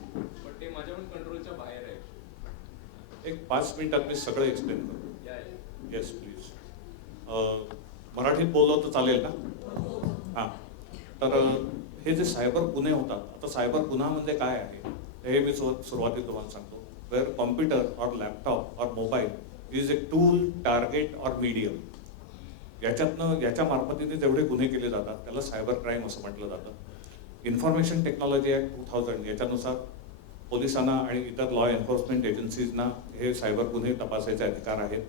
पण ते माझ्या पण कंट्रोलच्या बाहेर आहे. एक 5 मिनिटात मी सगळं एक्सप्लेन करतो. या येस प्लीज. मराठीत बोललो तर चालेल ना? हां. तर हे जे सायबर गुन्हे होतात, आता सायबर गुन्हा म्हणजे काय आहे हे मी सुरुवातीला तुम्हाला सांगतो. वेअर कॉम्प्युटर और लॅपटॉप और mobile is a tool, target और मीडियम. याच्या मार्फतीने जेवढे गुन्हे केले जातात त्याला सायबर क्राईम असं म्हटलं जातं. इन्फॉर्मेशन टेक्नॉलॉजी ॲक्ट 2000 याच्यानुसार पोलिसांना आणि इतर लॉ एन्फोर्समेंट एजन्सीजना हे सायबर गुन्हे तपासायचे अधिकार आहेत.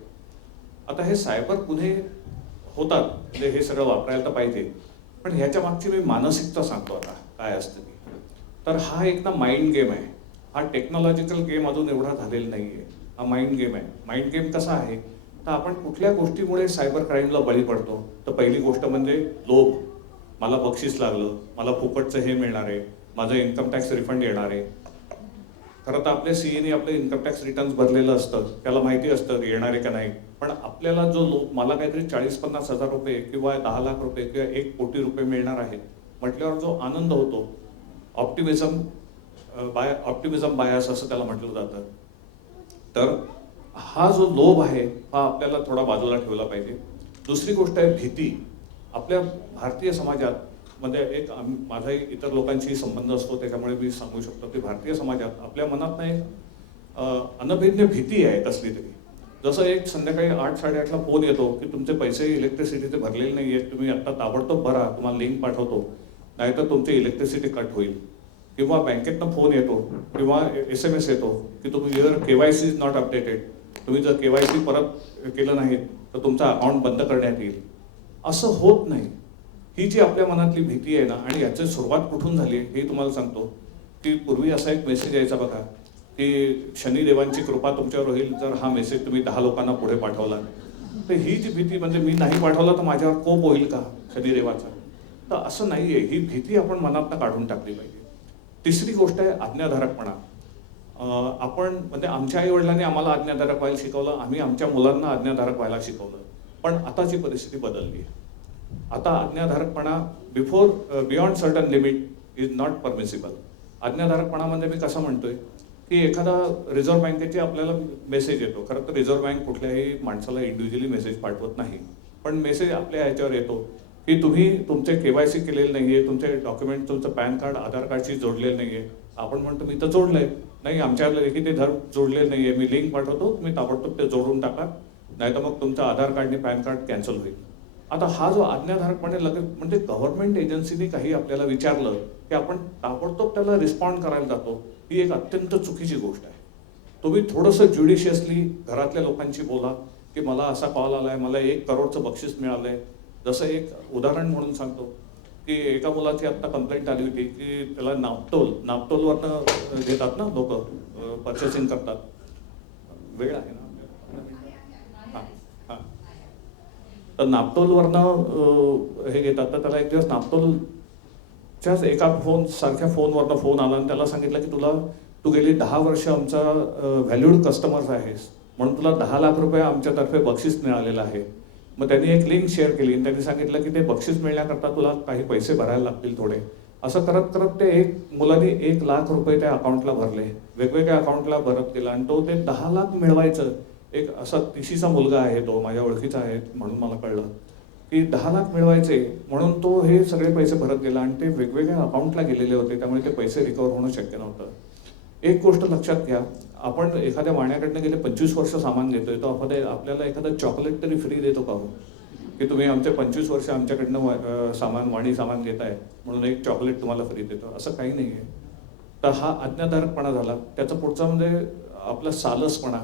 आता हे सायबर गुन्हे होतात म्हणजे हे सगळं वापरायला तर पाहिजे, पण ह्याच्या मागची मी मानसिकता सांगतो आता काय असतं ती. तर हा एक ना माइंड गेम आहे. हा टेक्नॉलॉजिकल गेम अजून एवढा झालेला नाही आहे. हा माइंड गेम आहे. माइंड गेम कसा आहे, तर आपण कुठल्या गोष्टीमुळे सायबर क्राईमला बळी पडतो. तर पहिली गोष्ट म्हणजे लोभ. मला बक्षीस लागलं, मला फुकटचं हे मिळणार आहे, माझं इन्कम टॅक्स रिफंड येणार आहे. खरं तर आपल्या सीएने आपलं इन्कम टॅक्स रिटर्न्स भरलेलं असतं, त्याला माहिती असतं येणार आहे का नाही. पण आपल्याला जो मला काहीतरी 40-50 हजार रुपये किंवा 10 लाख रुपये किंवा 1 कोटी रुपये मिळणार आहेत म्हटल्यावर जो आनंद होतो, ऑप्टिमिझम बायस असं त्याला म्हटलं जातं. तर हा जो लोभ आहे हा आपल्याला थोडा बाजूला ठेवला पाहिजे. दुसरी गोष्ट आहे भीती. आपल्या भारतीय समाजात मध्ये एक माझाही इतर लोकांशी संबंध असतो, त्याच्यामुळे मी सांगू शकतो की भारतीय समाजात आपल्या मनात एक अनभिज्ञ भीती आहे कसली तरी. जसं एक संध्याकाळी 8-8:30ला फोन येतो की तुमचे पैसे इलेक्ट्रिसिटीचे भरलेले नाही आहेत, तुम्ही आत्ता ताबडतोब भरा, तुम्हाला लिंक पाठवतो, नाहीतर तुमची इलेक्ट्रिसिटी कट होईल. किंवा बँकेतनं फोन येतो किंवा SMS येतो की तुम्ही your KYC is not updated, तुम्ही जर KYC परत केलं नाही तर तुमचा अकाउंट बंद करण्यात येईल. असं होत नाही. ही जी आपल्या मनातली भीती आहे ना, आणि याची सुरुवात कुठून झाली हे तुम्हाला सांगतो की पूर्वी असा एक मेसेज यायचा बघा की शनिदेवांची कृपा तुमच्यावर होईल जर हा मेसेज तुम्ही 10 लोकांना पुढे पाठवला. तर ही जी भीती, म्हणजे मी नाही पाठवला तर माझ्यावर कोप होईल का शनिदेवाचा, तर असं नाहीये. ही भीती आपण मनातनं काढून टाकली पाहिजे. तिसरी गोष्ट आहे आज्ञाधारकपणा. आपण म्हणजे आमच्या आई वडिलांनी आम्हाला आज्ञाधारक व्हायला शिकवलं, आम्ही आमच्या मुलांना आज्ञाधारक व्हायला शिकवलं. पण आताची परिस्थिती बदलली आहे. आता आज्ञाधारकपणा beyond certain limit is not permissible. आज्ञाधारकपणा म्हणजे मी कसं म्हणतोय की एखादा रिझर्व्ह बँकेची आपल्याला मेसेज येतो. खरं तर रिझर्व्ह बँक कुठल्याही माणसाला इंडिव्हिज्युअली मेसेज पाठवत नाही, पण मेसेज आपल्या ह्याच्यावर येतो की तुम्ही तुमचे KYC केलेले नाहीये, तुमचे डॉक्युमेंट तुमचं पॅन कार्ड आधार कार्डशी जोडलेलं नाहीये. आपण म्हणतो मी तर जोडलंय, नाही आमच्या लेखी ते जोडलेलं नाहीये, मी लिंक पाठवतो, तुम्ही ताबडतोब ते जोडून टाका, नाही तर मग तुमचं आधार कार्ड आणि पॅन कार्ड कॅन्सल होईल. आता हा जो आज्ञाधारकपणे लगेच, म्हणजे गव्हर्नमेंट एजन्सीने काही आपल्याला विचारलं की आपण ताबडतोब त्याला रिस्पॉन्ड करायला जातो, ही एक अत्यंत चुकीची गोष्ट आहे. तुम्ही थोडंसं ज्युडिशियसली घरातल्या लोकांशी बोला की मला असा कॉल आलाय, मला 1 करोडचं बक्षीस मिळालंय. जसं एक उदाहरण म्हणून सांगतो की एका मुलाची आत्ता कंप्लेंट आली होती की त्याला नापतोलवरनं घेतात ना लोक, पर्चेसिंग करतात. वेळ आहे ना? हां हां. तर नापतोलवरनं हे घेतात, तर त्याला एक दिवस नापतोलच्याच एका सारख्या फोनवरनं फोन आला आणि त्याला सांगितलं की तू गेली 10 वर्ष आमचा व्हॅल्यूड कस्टमर आहेस, म्हणून तुला 10 लाख रुपये आमच्यातर्फे बक्षीस मिळालेलं आहे. मग त्यांनी एक लिंक शेअर केली आणि त्यांनी सांगितलं की ते बक्षीस मिळण्याकरता तुला काही पैसे भरायला लागतील थोडे. असं करत करत ते मुलांनी 1 लाख रुपये त्या अकाउंटला भरले, वेगवेगळ्या अकाउंटला भरत गेला आणि तो ते 10 लाख मिळवायचं. एक असा तिशीचा मुलगा आहे, तो माझ्या ओळखीचा आहे म्हणून मला कळलं की 10 लाख मिळवायचे म्हणून तो हे सगळे पैसे भरत गेला आणि ते वेगवेगळ्या अकाउंटला गेलेले होते, त्यामुळे ते पैसे रिकवर होणं शक्य नव्हतं. एक गोष्ट लक्षात घ्या, आपण एखाद्या वाण्याकडनं गेले 25 वर्ष सामान घेतोय, तो आपल्याला एखादं चॉकलेट तरी फ्री देतो का हो? की तुम्ही आमचे 25 वर्ष आमच्याकडनं वाणी सामान घेताय म्हणून एक चॉकलेट तुम्हाला फ्री देतो, असं काही नाही आहे. तर हा आज्ञाधारकपणा झाला. त्याचा पुढचा म्हणजे आपला सालसपणा.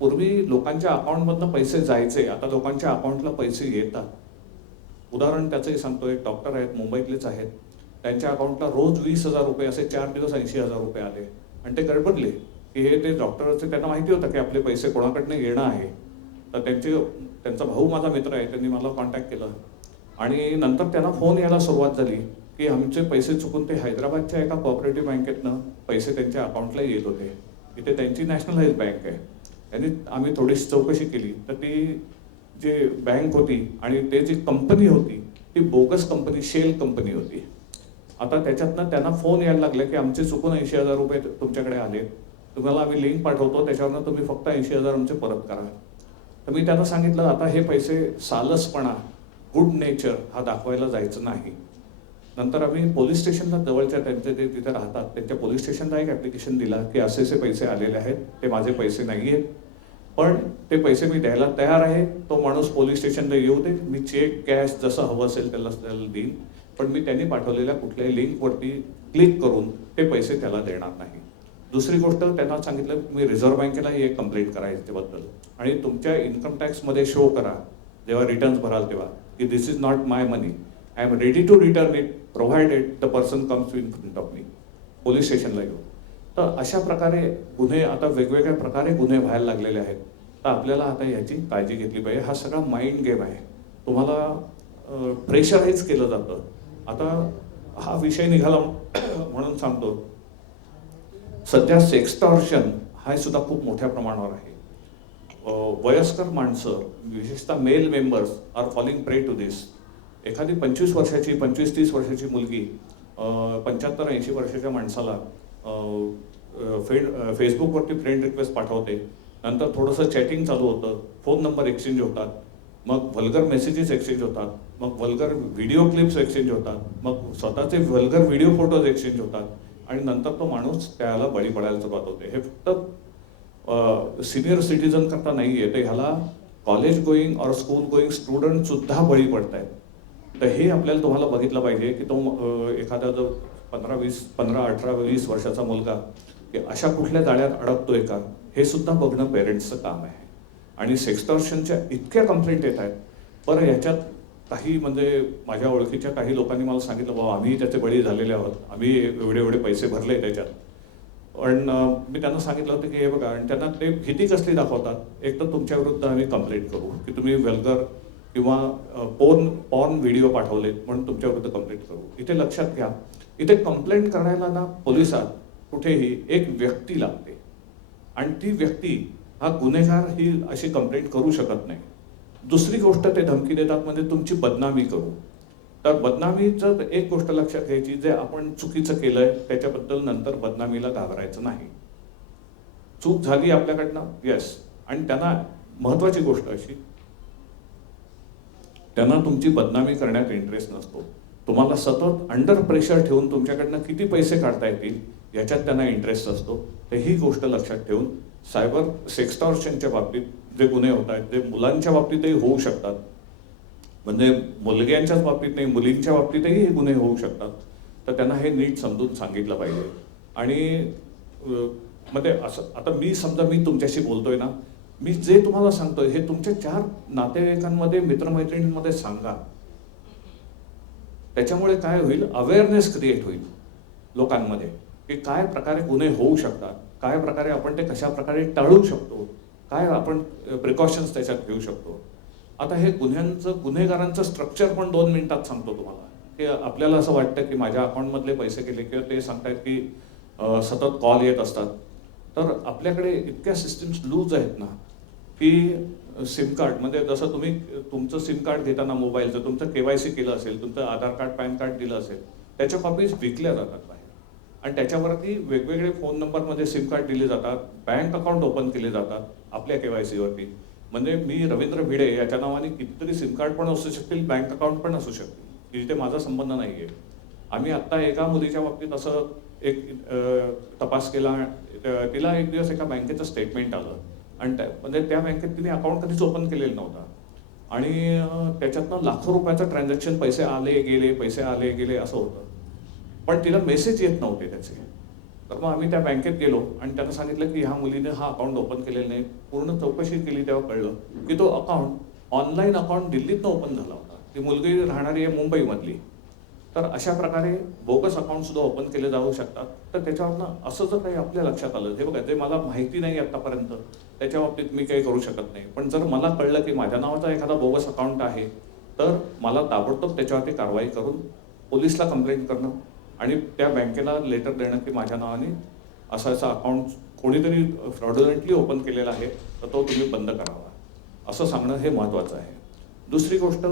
पूर्वी लोकांच्या अकाउंटमधनं पैसे जायचे, आता लोकांच्या अकाउंटला पैसे येतात. उदाहरण त्याचंही सांगतो. एक डॉक्टर आहेत, मुंबईतलेच आहेत, त्यांच्या अकाउंटला रोज 20,000 रुपये असे 4 दिवस 80,000 रुपये आले आणि ते गडबडले की हे ते डॉक्टरचे, त्यांना माहिती होतं की आपले पैसे कोणाकडनं येणं आहे. तर त्यांचा भाऊ माझा मित्र आहे, त्यांनी मला कॉन्टॅक्ट केलं आणि नंतर त्यांना फोन यायला सुरुवात झाली की आमचे पैसे चुकून ते हैदराबादच्या एका कोऑपरेटिव्ह बँकेतनं पैसे त्यांच्या अकाउंटला येत होते. इथे त्यांची नॅशनलाइज बँक आहे. आम्ही थोडीशी चौकशी केली तर ती जे बँक होती आणि ते जी कंपनी होती ती बोगस कंपनी, शेल कंपनी होती. आता त्याच्यातनं त्यांना फोन यायला लागले की आमचे चुकून 80,000 रुपये तुमच्याकडे आले, तुम्हाला आम्ही लिंक पाठवतो, त्याच्यावरनं तुम्ही फक्त 80,000 आमचे परत करा. तर मी त्यांना सांगितलं आता हे पैसे सालसपणा, गुड नेचर हा दाखवायला जायचं नाही. नंतर आम्ही पोलीस स्टेशनला जवळच्या त्यांचे ते तिथे राहतात त्यांच्या पोलीस स्टेशनला एक ॲप्लिकेशन दिला की असे पैसे आलेले आहेत, ते माझे पैसे नाही आहेत, पण ते पैसे मी द्यायला तयार आहे. तो माणूस पोलीस स्टेशनला येऊ दे, मी चेक कॅश जसं हवं असेल त्याला देईन, पण मी त्यांनी पाठवलेल्या कुठल्याही लिंकवरती क्लिक करून ते पैसे त्याला देणार नाही. दुसरी गोष्ट त्यांना सांगितलं मी रिझर्व्ह बँकेलाही एक कंप्लेंट करायची त्याबद्दल आणि तुमच्या इन्कम टॅक्समध्ये शो करा जेव्हा रिटर्न्स भराल तेव्हा की this is not my money, I am ready to return it provided the person comes in front of me. Police स्टेशनला येऊ. तर अशा प्रकारे गुन्हे आता वेगवेगळ्या प्रकारे गुन्हे व्हायला लागलेले आहेत. तर आपल्याला आता याची काळजी घेतली पाहिजे. हा सगळा माइंड गेम आहे, तुम्हाला प्रेशराईज केलं जातं. आता हा विषय निघाला म्हणून सांगतो सध्या सेक्सटॉर्शन हा सुद्धा खूप मोठ्या प्रमाणावर आहे. वयस्कर माणसं, विशेषतः मेल मेंबर्स आर फॉलिंग प्रे टू दिस. एखादी 25 वर्षाची, 25-30 वर्षाची मुलगी 75-80 वर्षाच्या माणसाला फेसबुकवरती फ्रेंड रिक्वेस्ट पाठवते. नंतर थोडंसं चॅटिंग चालू होतं, फोन नंबर एक्सचेंज होतात, मग व्हल्गर मेसेजेस एक्सचेंज होतात, मग व्हल्गर व्हिडिओ क्लिप्स एक्सचेंज होतात, मग स्वतःचे व्हल्गर व्हिडिओ फोटोज एक्सचेंज होतात आणि नंतर तो माणूस त्याला बळी पडायला सुरुवात होते. हे फक्त सिनियर सिटीजन करता नाही आहे, तर ह्याला कॉलेज गोईंग और स्कूल गोईंग स्टुडंट सुद्धा बळी पडत आहेत. तर हे आपल्याला तुम्हाला बघितलं पाहिजे की तो एखादा जो 15-18-20 वर्षाचा मुलगा की अशा कुठल्या जाळ्यात अडकतोय का, हे सुद्धा बघणं पेरेंट्सचं काम आहे. आणि सेक्सटॉर्शनच्या इतक्या कंप्लेंट येत आहेत. बरं, याच्यात काही म्हणजे माझ्या ओळखीच्या काही लोकांनी मला सांगितलं, बाबा आम्ही त्याचे बळी झालेले आहोत, आम्ही एवढे पैसे भरले त्याच्यात. पण मी त्यांना सांगितलं होतं की हे बघा, आणि त्यांना ते भीती कसली दाखवतात, एक तर तुमच्या विरुद्ध आम्ही कंप्लेंट करू की तुम्ही वेल्गर किंवा पॉर्न व्हिडिओ पाठवलेत म्हणून तुमच्या विरुद्ध कंप्लेंट करू. इथे लक्षात घ्या, इथे कंप्लेंट करायला ना पोलिसात कुठेही एक व्यक्ती लागते आणि ती व्यक्ती हा गुन्हेगार ही अशी कंप्लेंट करू शकत नाही. दुसरी गोष्ट ते धमकी देतात म्हणजे तुमची बदनामी करू. तर बदनामीचं एक गोष्ट लक्षात घ्यायची, जे आपण चुकीचं केलंय त्याच्याबद्दल नंतर बदनामीला घाबरायचं नाही. चूक झाली आपल्याकडनं, येस, आणि त्यांना महत्वाची गोष्ट अशी, त्यांना तुमची बदनामी करण्यात इंटरेस्ट नसतो. तुम्हाला सतत अंडर प्रेशर ठेवून तुमच्याकडनं किती पैसे काढता येतील याच्यात त्यांना इंटरेस्ट असतो. तर ही गोष्ट लक्षात ठेवून सायबर सेक्सटॉर्शनच्या बाबतीत जे गुन्हे होत आहेत ते मुलांच्या बाबतीतही होऊ शकतात, म्हणजे मुलग्यांच्याच बाबतीत नाही, मुलींच्या बाबतीतही हे गुन्हे होऊ शकतात. तर त्यांना हे नीट समजून सांगितलं पाहिजे. आणि म्हणजे असं आता मी तुमच्याशी बोलतोय ना, मी जे तुम्हाला सांगतोय हे तुमच्या 4 नातेवाईकांमध्ये, मित्रमैत्रिणींमध्ये सांगा. त्याच्यामुळे काय होईल, अवेअरनेस क्रिएट होईल लोकांमध्ये की काय प्रकारे गुन्हे होऊ शकतात, काय प्रकारे आपण ते कशा प्रकारे टाळू शकतो, काय आपण प्रिकॉशन्स त्याच्यात घेऊ शकतो. आता हे गुन्हेगारांचं स्ट्रक्चर पण 2 मिनिटात सांगतो तुम्हाला. की आपल्याला असं वाटतं की माझ्या अकाउंटमधले पैसे गेले किंवा ते सांगतात की सतत कॉल येत असतात. तर आपल्याकडे इतक्या सिस्टीम्स लूज आहेत ना की सिम कार्ड म्हणजे जसं तुम्ही तुमचं सिम कार्ड घेताना मोबाईलचं तुमचं KYC केलं असेल, तुमचं आधार कार्ड, पॅन कार्ड दिलं असेल, त्याच्या कॉपीज विकल्या जातात बाहेर आणि त्याच्यावरती वेगवेगळे फोन नंबरमध्ये सिम कार्ड दिले जातात, बँक अकाउंट ओपन केले जातात आपल्या KYC वरती. म्हणजे मी रवींद्र भिडे याच्या नावाने कितीतरी सिम कार्ड पण असू शकतील, बँक अकाउंट पण असू शकतील, जिथे माझा संबंध नाही आहे. आम्ही आत्ता एका मुलीच्या बाबतीत असं एक तपास केला. तिला एक दिवस एका बँकेचं स्टेटमेंट आलं आणि म्हणजे त्या बँकेत तिने अकाउंट कधीच ओपन केलेलं नव्हता आणि त्याच्यातनं लाखो रुपयाचं ट्रान्झॅक्शन, पैसे आले गेले असं होतं. पण तिला मेसेज येत नव्हते त्याचे. तर मग आम्ही त्या बँकेत गेलो आणि त्यांना सांगितलं की ह्या मुलीने हा अकाउंट ओपन केलेलं नाही. पूर्ण चौकशी केली तेव्हा कळलं की तो अकाउंट ऑनलाईन अकाउंट दिल्लीतनं ओपन झाला होता. ती मुलगी राहणारी आहे मुंबईमधली. तर अशा प्रकारे बोगस अकाउंट सुद्धा ओपन केले जाऊ शकतात. तर त्याच्यावरनं असं जर काही आपल्या लक्षात आलं, हे बघा, जे मला माहिती नाही आतापर्यंत त्याच्या बाबतीत मी काही करू शकत नाही. पण जर मला कळलं की माझ्या नावाचा एखादा बोगस अकाउंट आहे तर मला ताबडतोब त्याच्यावरती कारवाई करून पोलिसला कंप्लेंट करणं आणि त्या बँकेला लेटर देणं की माझ्या नावाने असा अकाउंट कोणीतरी फ्रॉडुलंटली ओपन केलेला आहे, तर तो तुम्ही बंद करावा, असं सांगणं हे महत्त्वाचं आहे. दुसरी गोष्ट,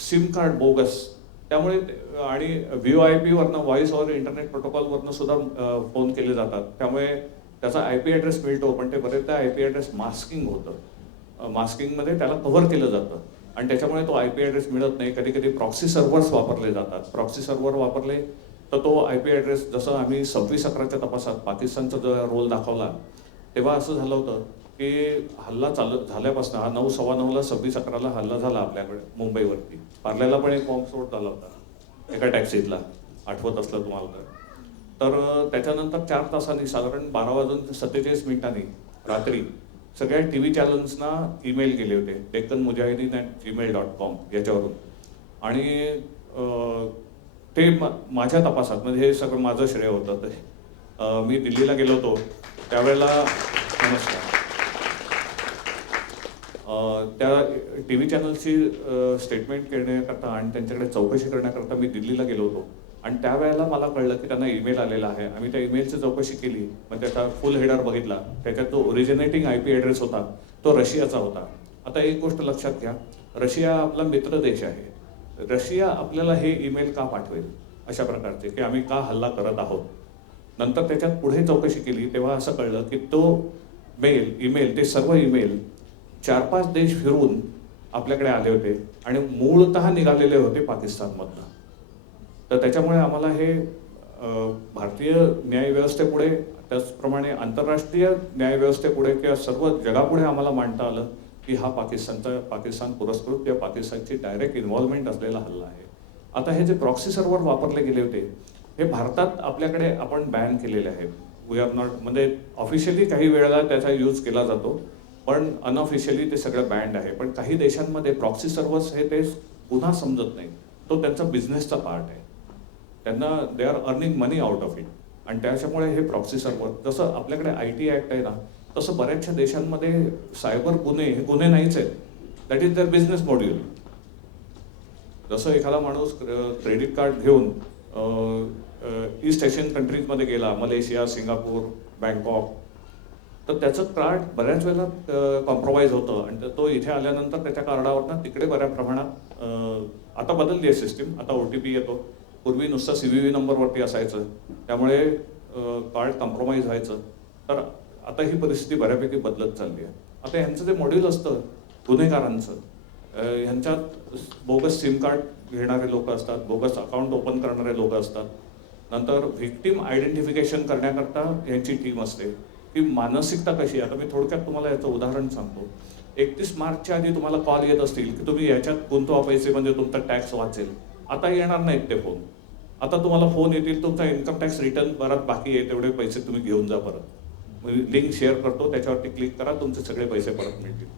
सिम कार्ड बोगस, त्यामुळे आणि VoIP वरनं, व्हॉइस ओव्हर इंटरनेट प्रोटोकॉलवरनं सुद्धा फोन केले जातात. त्यामुळे त्याचा IP ॲड्रेस मिळतो, पण ते बरेचदा IP ॲड्रेस मास्किंग होतं. मास्किंगमध्ये त्याला कव्हर केलं जातं आणि त्याच्यामुळे तो IP ॲड्रेस मिळत नाही. कधी कधी प्रॉक्सी सर्व्हर्स वापरले जातात. प्रॉक्सी सर्व्हर वापरले तर तो IP ॲड्रेस, जसं आम्ही 26/11च्या तपासात पाकिस्तानचा जो रोल दाखवला तेव्हा असं झालं होतं की हल्ला चालू झाल्यापासून, हा 9, 9:15ला 26/11ला हल्ला झाला आपल्याकडे मुंबईवरती. पार्ल्याला पण एक बॉम्बस्फोट झाला होता एका टॅक्सीतला, आठवत असलं तुम्हाला तर त्याच्यानंतर 4 तासांनी, साधारण 12:47 रात्री सगळ्या TV चॅनल्सना ईमेल गेले होते, deccanmujahideen@gmail.com याच्यावरून. आणि ते माझ्या तपासात, म्हणजे हे सगळं माझं श्रेय होतं. ते मी दिल्लीला गेलो होतो त्यावेळेला, नमस्कार, त्या TV चॅनलची स्टेटमेंट करण्याकरता आणि त्यांच्याकडे चौकशी करण्याकरता मी दिल्लीला गेलो होतो. आणि त्यावेळेला मला कळलं की त्यांना ईमेल आलेला आहे. आम्ही त्या ईमेलची चौकशी केली, मग त्याचा फुल हेडर बघितला. त्याच्यात तो ओरिजिनेटिंग IP ॲड्रेस होता तो रशियाचा होता. आता एक गोष्ट लक्षात घ्या, रशिया आपला मित्र देश आहे. रशिया आपल्याला हे ईमेल का पाठवेल अशा प्रकारचे, की आम्ही का हल्ला करत आहोत. नंतर त्याच्यात पुढे चौकशी केली तेव्हा असं कळलं की तो ईमेल ते सर्व ईमेल 4-5 देश फिरून आपल्याकडे आले होते आणि मूळतः निघालेले होते पाकिस्तानमधनं. तर त्याच्यामुळे आम्हाला हे भारतीय न्यायव्यवस्थेपुढे, त्याचप्रमाणे आंतरराष्ट्रीय न्यायव्यवस्थेपुढे किंवा सर्व जगापुढे आम्हाला मांडता आलं की हा पाकिस्तान पुरस्कृत किंवा पाकिस्तानची डायरेक्ट इन्व्हॉल्वमेंट असलेला हल्ला आहे. आता हे जे प्रॉक्सी सर्व्हर वापरले गेले होते हे भारतात आपल्याकडे आपण बॅन केलेले आहे. वी आर नॉट, म्हणजे ऑफिशियली काही वेळेला त्याचा यूज केला जातो, पण अनऑफिशियली ते सगळं बँड आहे. पण काही देशांमध्ये प्रॉक्सी सर्व्हर्स हे ते पुन्हा समजत नाही, तो त्यांचा बिझनेसचा पार्ट आहे. त्यांना they are earning money out of it. आणि त्याच्यामुळे हे प्रॉक्सी सर्व्हर, जसं आपल्याकडे IT ॲक्ट आहे ना, तसं बऱ्याचशा देशांमध्ये सायबर गुन्हे हे गुन्हे नाहीच आहेत. That is there business module. जसं एखादा माणूस क्रेडिट कार्ड घेऊन ईस्ट एशियन कंट्रीजमध्ये गेला, मलेशिया, सिंगापूर, बँकॉक, तर त्याचं कार्ड बऱ्याच वेळेला कॉम्प्रोमाइज होतं आणि तो इथे आल्यानंतर त्याच्या कार्डावरनं तिकडे बऱ्या प्रमाणात आता बदलली आहे सिस्टीम. आता OTP येतो. पूर्वी नुसतं CVV नंबरवरती असायचं, त्यामुळे कार्ड कॉम्प्रोमाइज व्हायचं. तर आता ही परिस्थिती बऱ्यापैकी बदलत चालली आहे. आता ह्यांचं जे मॉड्यूल असतं गुन्हेगारांचं, ह्यांच्यात बोगस सिम कार्ड घेणारे लोक असतात, बोगस अकाउंट ओपन करणारे लोक असतात. नंतर व्हिक्टीम आयडेंटिफिकेशन करण्याकरता ह्यांची टीम असते. की मानसिकता कशी आहे. आता मी थोडक्यात तुम्हाला याचं उदाहरण सांगतो. 31 मार्चच्या आधी तुम्हाला कॉल येत असतील की तुम्ही याच्यात गुंतवा पैसे म्हणजे तुमचा टॅक्स वाचेल. आता येणार नाहीत ते फोन. आता तुम्हाला फोन येतील, तुमचा इन्कम टॅक्स रिटर्न परत बाकी आहे, तेवढे पैसे तुम्ही घेऊन जा परत. लिंक शेअर करतो, त्याच्यावरती क्लिक करा, तुमचे सगळे पैसे परत मिळतील.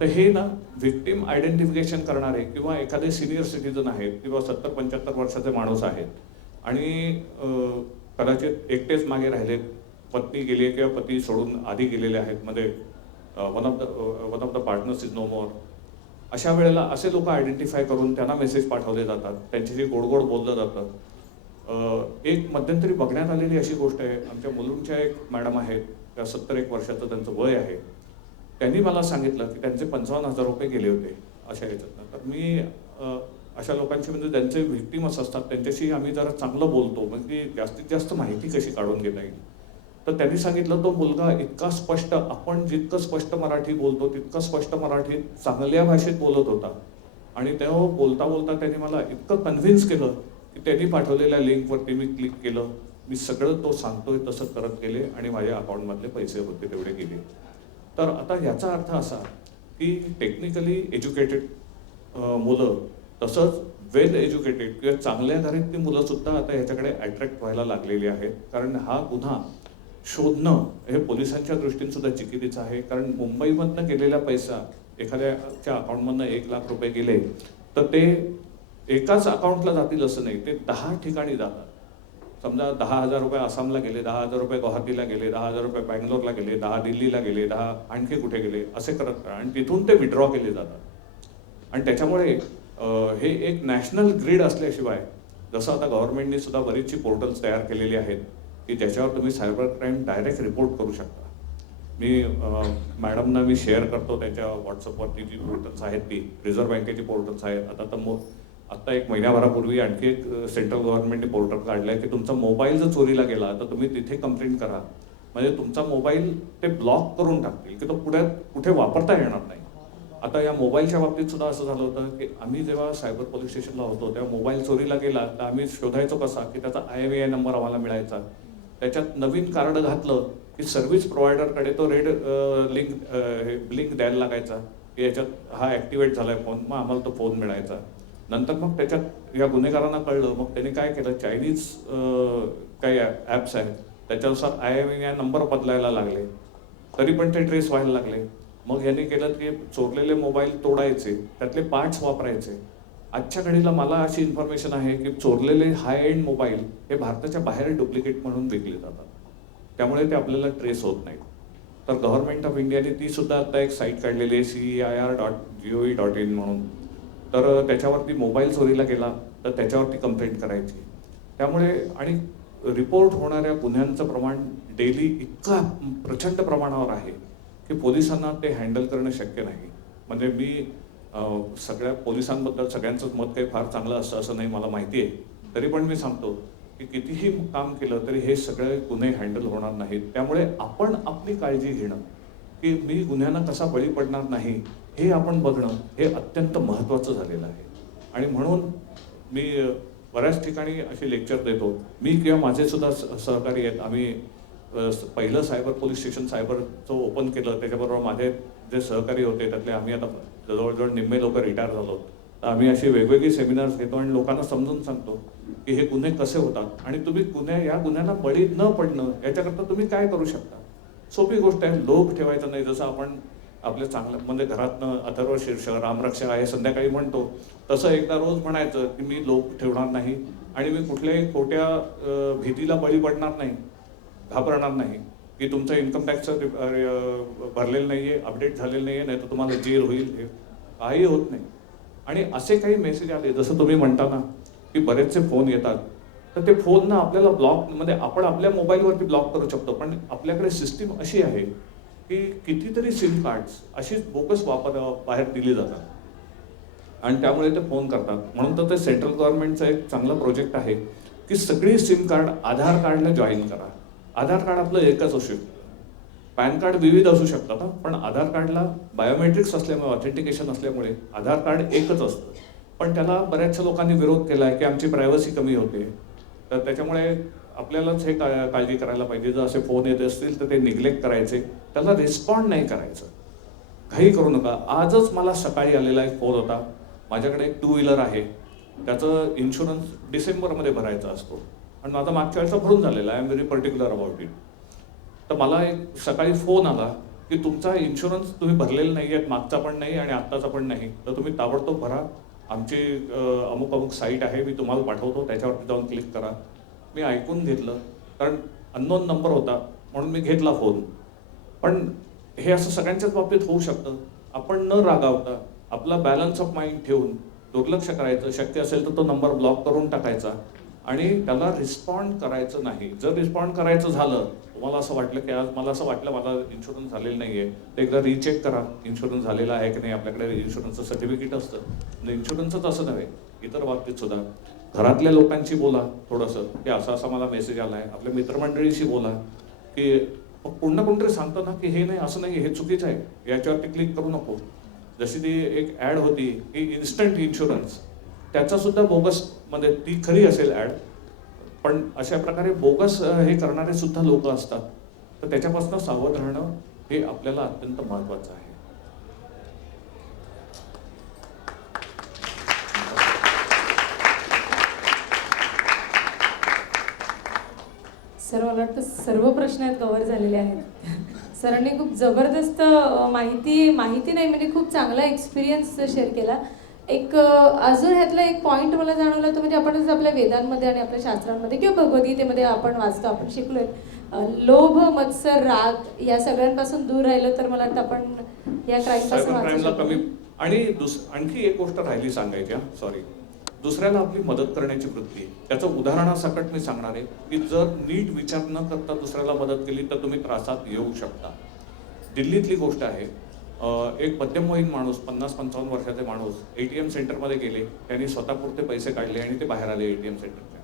तर हे ना व्हिक्टीम आयडेंटिफिकेशन करणारे किंवा एखादे सिनियर सिटीजन आहेत किंवा 70-75 वर्षाचे माणूस आहेत आणि कदाचित एकटेच मागे राहिलेत, पत्नी गेली आहे किंवा पती सोडून आधी गेलेले आहेत, मध्ये one of the partners is no more. अशा वेळेला असे लोक आयडेंटिफाय करून त्यांना मेसेज पाठवले जातात, त्यांच्याशी गोड बोललं जातं. एक मध्यंतरी बघण्यात आलेली अशी गोष्ट आहे, आमच्या मुलुंडच्या एक मॅडम आहेत, त्या 71 वर्षाचं त्यांचं वय आहे. त्यांनी मला सांगितलं की त्यांचे 55,000 रुपये गेले होते अशा ह्याच्यातनं. तर मी अशा लोकांची, म्हणजे ज्यांचे व्हिक्टिम्स असतात त्यांच्याशी आम्ही जरा चांगलं बोलतो, म्हणजे जास्तीत जास्त माहिती कशी काढून घेता येईल. तर त्यांनी सांगितलं तो मुलगा इतका स्पष्ट, आपण जितकं स्पष्ट मराठी बोलतो तितकं स्पष्ट मराठीत चांगल्या भाषेत बोलत होता. आणि तेव्हा बोलता त्यांनी मला इतकं कन्व्हिन्स केलं की त्यांनी पाठवलेल्या लिंकवरती मी क्लिक केलं. मी सगळं तो सांगतोय तसं करत गेले आणि माझ्या अकाउंटमधले पैसे होते तेवढे गेले. तर आता याचा अर्थ असा की टेक्निकली एज्युकेटेड मुलं, तसंच वेल एज्युकेटेड किंवा चांगल्या घरातली मुलंसुद्धा आता ह्याच्याकडे अट्रॅक्ट व्हायला लागलेली आहेत. कारण हा गुन्हा शोधणं हे पोलिसांच्या दृष्टीने सुद्धा चिकितीचं आहे. कारण मुंबईमधनं गेलेला पैसा, एखाद्याच्या अकाउंटमधनं 1 लाख रुपये गेले तर ते एकाच अकाउंटला जातील असं नाही, ते 10 ठिकाणी जातात. समजा 10,000 रुपये आसामला गेले, 10,000 रुपये गुवाहाटीला गेले, 10,000 रुपये बँगलोरला गेले, 10 दिल्लीला गेले, 10 आणखी कुठे गेले, असे करत आणि तिथून ते विड्रॉ केले जातात. आणि त्याच्यामुळे हे एक नॅशनल ग्रीड असल्याशिवाय, जसं आता गव्हर्नमेंटने सुद्धा बरीचशी पोर्टल्स तयार केलेली आहेत की ज्याच्यावर तुम्ही सायबर क्राईम डायरेक्ट रिपोर्ट करू शकता. मी मॅडमना मी शेअर करतो त्याच्या व्हॉट्सअपवरती जी पोर्टल्स आहेत, ती रिझर्व्ह बँकेची पोर्टल्स आहेत. आता 1 महिन्याभरापूर्वी आणखी एक सेंट्रल गव्हर्नमेंटने पोर्टल काढलं आहे की तुमचा मोबाईल जर चोरीला गेला तर तुम्ही तिथे कंप्लेंट करा, म्हणजे तुमचा मोबाईल ते ब्लॉक करून टाकतील की तो पुढे कुठे वापरता येणार नाही. आता या मोबाईलच्या बाबतीत सुद्धा असं झालं होतं की आम्ही जेव्हा सायबर पोलीस स्टेशनला होतो तेव्हा मोबाईल चोरीला गेला तर आम्ही शोधायचो कसा की त्याचा IMEI नंबर आम्हाला मिळायचा. त्याच्यात नवीन कार्ड घातलं की सर्व्हिस प्रोव्हायडरकडे तो रेड ब्लिंक द्यायला लागायचा की याच्यात हा ॲक्टिवेट झालाय फोन, मग आम्हाला तो फोन मिळायचा. नंतर मग त्याच्यात या गुन्हेगारांना कळलं, मग त्यांनी काय केलं, चायनीज काही ॲप्स आहेत त्याच्यानुसार IMEI नंबर बदलायला लागले, तरी पण ते ट्रेस व्हायला लागले. मग यांनी केलं की चोरलेले मोबाईल तोडायचे, त्यातले पार्ट्स वापरायचे. आजच्या घडीला मला अशी इन्फॉर्मेशन आहे की चोरलेले हाय एंड मोबाईल हे भारताच्या बाहेर डुप्लिकेट म्हणून विकले जातात, त्यामुळे ते आपल्याला ट्रेस होत नाहीत. तर गव्हर्नमेंट ऑफ इंडियाने ती सुद्धा आता एक साईट काढलेली आहे CEIR.gov.in म्हणून. तर त्याच्यावरती मोबाईल चोरीला गेला तर त्याच्यावरती कंप्लेंट करायची. त्यामुळे आणि रिपोर्ट होणाऱ्या गुन्ह्यांचं प्रमाण डेली इतकं प्रचंड प्रमाणावर आहे की पोलिसांना ते हँडल करणं शक्य नाही. म्हणजे मी सगळ्या पोलिसांबद्दल सगळ्यांचंच मत काही फार चांगलं असतं असं नाही मला माहिती आहे, तरी पण मी सांगतो की कितीही काम केलं तरी हे सगळे गुन्हे हँडल होणार नाहीत. त्यामुळे आपण आपली काळजी घेणं की मी गुन्ह्यांना कसा बळी पडणार नाही हे आपण बघणं हे अत्यंत महत्त्वाचं झालेलं आहे. आणि म्हणून मी बऱ्याच ठिकाणी असे लेक्चर देतो. मी किंवा माझे सुद्धा सहकारी आहेत. आम्ही पहिलं सायबर पोलीस स्टेशन सायबरचं ओपन केलं, त्याच्याबरोबर माझे जे सहकारी होते त्यातले आम्ही आता जवळजवळ निम्मे लोक रिटायर झालो. तर आम्ही अशी वेगवेगळी सेमिनार्स घेतो आणि लोकांना समजून सांगतो की हे गुन्हे कसे होतात आणि तुम्ही या गुन्ह्यांना बळी न पडणं याच्याकरता तुम्ही काय करू शकता. सोपी गोष्ट आहे, लोभ ठेवायचा नाही. जसं आपण आपल्या चांगलं म्हणजे घरातनं अथर्व शीर्ष रामरक्षा आहे संध्याकाळी म्हणतो, तसं एकदा रोज म्हणायचं की मी लोभ ठेवणार नाही आणि मी कुठल्याही खोट्या भीतीला बळी पडणार नाही, घाबरणार नाही की तुमचं इन्कम टॅक्स भरलेलं नाही आहे, अपडेट झालेलं नाही आहे, नाही तर तुम्हाला जेल होईल. हे काही होत नाही. आणि असे काही मेसेज आले जसं तुम्ही म्हणता ना की बरेचसे फोन येतात, तर ते फोन ना आपल्याला ब्लॉक म्हणजे आपण आपल्या मोबाईलवरती ब्लॉक करू शकतो, पण आपल्याकडे सिस्टीम अशी आहे की कितीतरी सिम कार्ड्स अशीच बोगस बाहेर दिली जातात आणि त्यामुळे ते फोन करतात. म्हणून तर ते सेंट्रल गव्हर्नमेंटचा एक चांगला प्रोजेक्ट आहे की सगळी सिम कार्ड आधार कार्डला जॉईन करा. आधार कार्ड आपलं एकच असू शकतं, पॅन कार्ड विविध असू शकतात, पण आधार कार्डला बायोमेट्रिक्स असल्यामुळे ऑथेंटिकेशन असल्यामुळे आधार कार्ड एकच असतं. पण त्याला बऱ्याचशा लोकांनी विरोध केला आहे की आमची प्रायव्हसी कमी होते. तर त्याच्यामुळे आपल्यालाच हे काळजी करायला पाहिजे. जर असे फोन येत असतील तर ते निग्लेक्ट करायचे, त्याला रिस्पॉन्ड नाही करायचं, घाई करू नका. आजच मला सकाळी आलेला एक फोन होता. माझ्याकडे एक 2 व्हीलर आहे, त्याचं इन्शुरन्स डिसेंबरमध्ये भरायचा असतो आणि माझा मागच्या वेळेचा भरून झालेला आहे. I am very particular about it. तर मला एक सकाळी फोन आला की तुमचा इन्शुरन्स तुम्ही भरलेला नाही आहे, मागचा पण नाही आणि आत्ताचा पण नाही, तर तुम्ही ताबडतोब भरा. आमची अमुक अमुक साईट आहे, मी तुम्हाला पाठवतो, त्याच्यावरती जाऊन क्लिक करा. मी ऐकून घेतलं, कारण अननोन नंबर होता म्हणून मी घेतला फोन. पण हे असं सगळ्यांच्याच बाबतीत होऊ शकतं. आपण न रागावता आपला बॅलन्स ऑफ माइंड ठेवून दुर्लक्ष करायचं, शक्य असेल तर तो नंबर ब्लॉक करून टाकायचा आणि त्याला रिस्पॉन्ड करायचं नाही. जर रिस्पॉन्ड करायचं झालं, तुम्हाला असं वाटलं की आज मला असं वाटलं मला इन्शुरन्स झालेलं नाही आहे, तर एकदा रिचेक करा इन्शुरन्स झालेला आहे की नाही. आपल्याकडे इन्शुरन्सचं सर्टिफिकेट असतं. म्हणजे इन्शुरन्सच असं नव्हे, इतर बाबतीत सुद्धा घरातल्या लोकांशी बोला थोडंसं की असा असा मला मेसेज आला आहे. आपल्या मित्रमंडळीशी बोला की पुन्हा कोणतरी सांगतो ना की हे नाही, असं नाही, हे चुकीचं आहे, याच्यावरती क्लिक करू नको. जशी ती एक ॲड होती की इन्स्टंट इन्शुरन्स, त्याचा सुद्धा बोगस म्हणजे ती खरी असेल ॲड, पण अशा प्रकारे बोगस हे करणारे सुद्धा लोक असतात. तर त्याच्यापासून सावध राहणं हे आपल्याला अत्यंत महत्त्वाचं आहे. सर मला वाटतं सर्व प्रश्न आहेत कव्हर झालेले आहेत. सरांनी खूप जबरदस्त माहिती नाही म्हणजे खूप चांगला एक्सपिरियन्स शेअर केला. एक अजून ह्यातला एक पॉईंट मला जाणवला तो म्हणजे आपण आपल्या वेदांमध्ये आणि आपल्या शास्त्रांमध्ये किंवा भगवद्गीतेमध्ये आपण वाचतो, आपण शिकलोय, लोभ, मत्सर, राग या सगळ्यांपासून दूर राहिलं तर मला वाटतं आपण या क्राईमला कमी. आणि आणखी एक गोष्ट राहिली सांगायची, सॉरी, दुसऱ्याला आपली मदत करण्याची वृत्ती. त्याचं उदाहरणासकट मी सांगणार आहे की जर नीट विचार न करता दुसऱ्याला मदत केली तर तुम्ही त्रासात येऊ शकता. दिल्लीतली गोष्ट आहे. एक मध्यमवयीन माणूस, 50-55 वर्षाचे माणूस ATM सेंटरमध्ये गेले. त्यांनी स्वतःपुरते पैसे काढले आणि ते बाहेर आले ATM सेंटरच्या.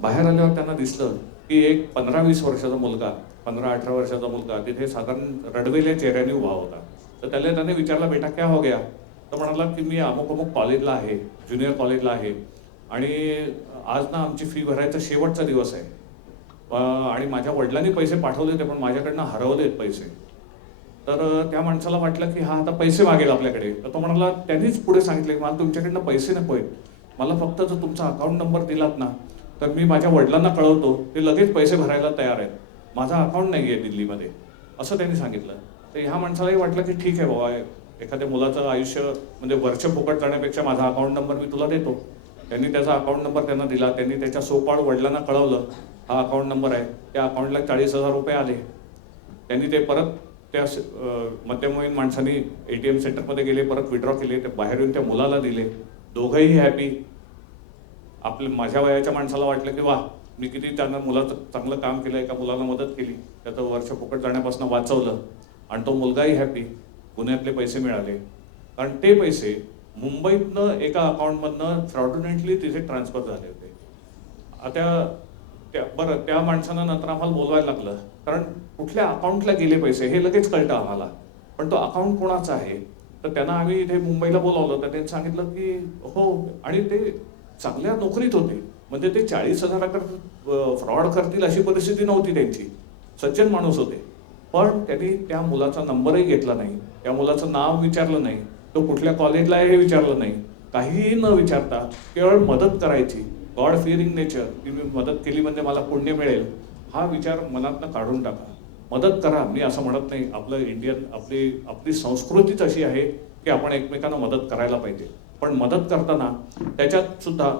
बाहेर आल्यावर त्यांना दिसलं की एक 15-20 वर्षाचा मुलगा, 15-18 वर्षाचा मुलगा तिथे साधारण रडवेल्या चेहऱ्याने उभा होता. तर त्याने विचारला, बेटा क्या हो गया? तर म्हणाला की मी अमुक कॉलेजला आहे, ज्युनियर कॉलेजला आहे आणि आज ना आमची फी भरायचा शेवटचा दिवस आहे आणि माझ्या वडिलांनी पैसे पाठवले होते पण माझ्याकडनं हरवलेत पैसे. तर त्या माणसाला वाटलं की हा आता पैसे मागेल आपल्याकडे. तर तो म्हणाला, त्यांनीच पुढे सांगितले मला तुमच्याकडनं पैसे नको आहेत, मला फक्त जर तुमचा अकाउंट नंबर दिलात ना तर मी माझ्या वडिलांना कळवतो, ते लगेच पैसे भरायला तयार आहेत, माझा अकाउंट नाही आहे दिल्लीमध्ये, असं त्यांनी सांगितलं. तर ह्या माणसालाही वाटलं की ठीक आहे बाबा, एखाद्या मुलाचं आयुष्य म्हणजे वर्ष फुकट जाण्यापेक्षा माझा अकाउंट नंबर मी तुला देतो. त्यांनी त्याचा अकाउंट नंबर त्यांना दिला. त्यांनी त्याच्या सोपाळ वडिलांना कळवलं हा अकाउंट नंबर आहे. त्या अकाउंटला 40,000 रुपये आले. त्यांनी ते परत त्या मध्यमवयीन माणसांनी ATM सेंटरमध्ये गेले, परत विड्रॉ केले, ते बाहेर येऊन त्या मुलाला दिले. दोघंही हॅपी. माझ्या वयाच्या माणसाला वाटलं की वा मी किती त्यांना मुलाचं चांगलं काम केलं, एका मुलाला मदत केली, त्याचं वर्ष फुकट जाण्यापासून वाचवलं आणि तो मुलगाही हॅपी, पुण्यातले पैसे मिळाले. कारण ते पैसे मुंबईतनं एका अकाउंटमधनं फ्रॉडुलेंटली तिथे ट्रान्सफर झाले होते. बरं, त्या माणसानं नंतर आम्हाला बोलवायला लागलं, कारण कुठल्या अकाउंटला गेले पैसे हे लगेच कळतं आम्हाला, पण तो अकाउंट कोणाचा आहे. तर त्यांना आम्ही इथे मुंबईला बोलावलं, तर त्यांनी सांगितलं की हो, आणि ते चांगल्या नोकरीत होते, म्हणजे ते 40,000 फ्रॉड करतील अशी परिस्थिती नव्हती त्यांची, सज्जन माणूस होते. पण त्यांनी त्या मुलाचा नंबरही घेतला नाही, त्या मुलाचं नाव विचारलं नाही, तो कुठल्या कॉलेजला आहे हे विचारलं नाही, काहीही न विचारता केवळ मदत करायची. गॉड फिअरिंग नेचर, की मी मदत केली म्हणजे मला पुण्य मिळेल, हा विचार मनातनं काढून टाका. मदत करा, मी असं म्हणत नाही. आपलं इंडियन आपली संस्कृतीच अशी आहे की आपण एकमेकांना मदत करायला पाहिजे, पण मदत करताना त्याच्यात सुद्धा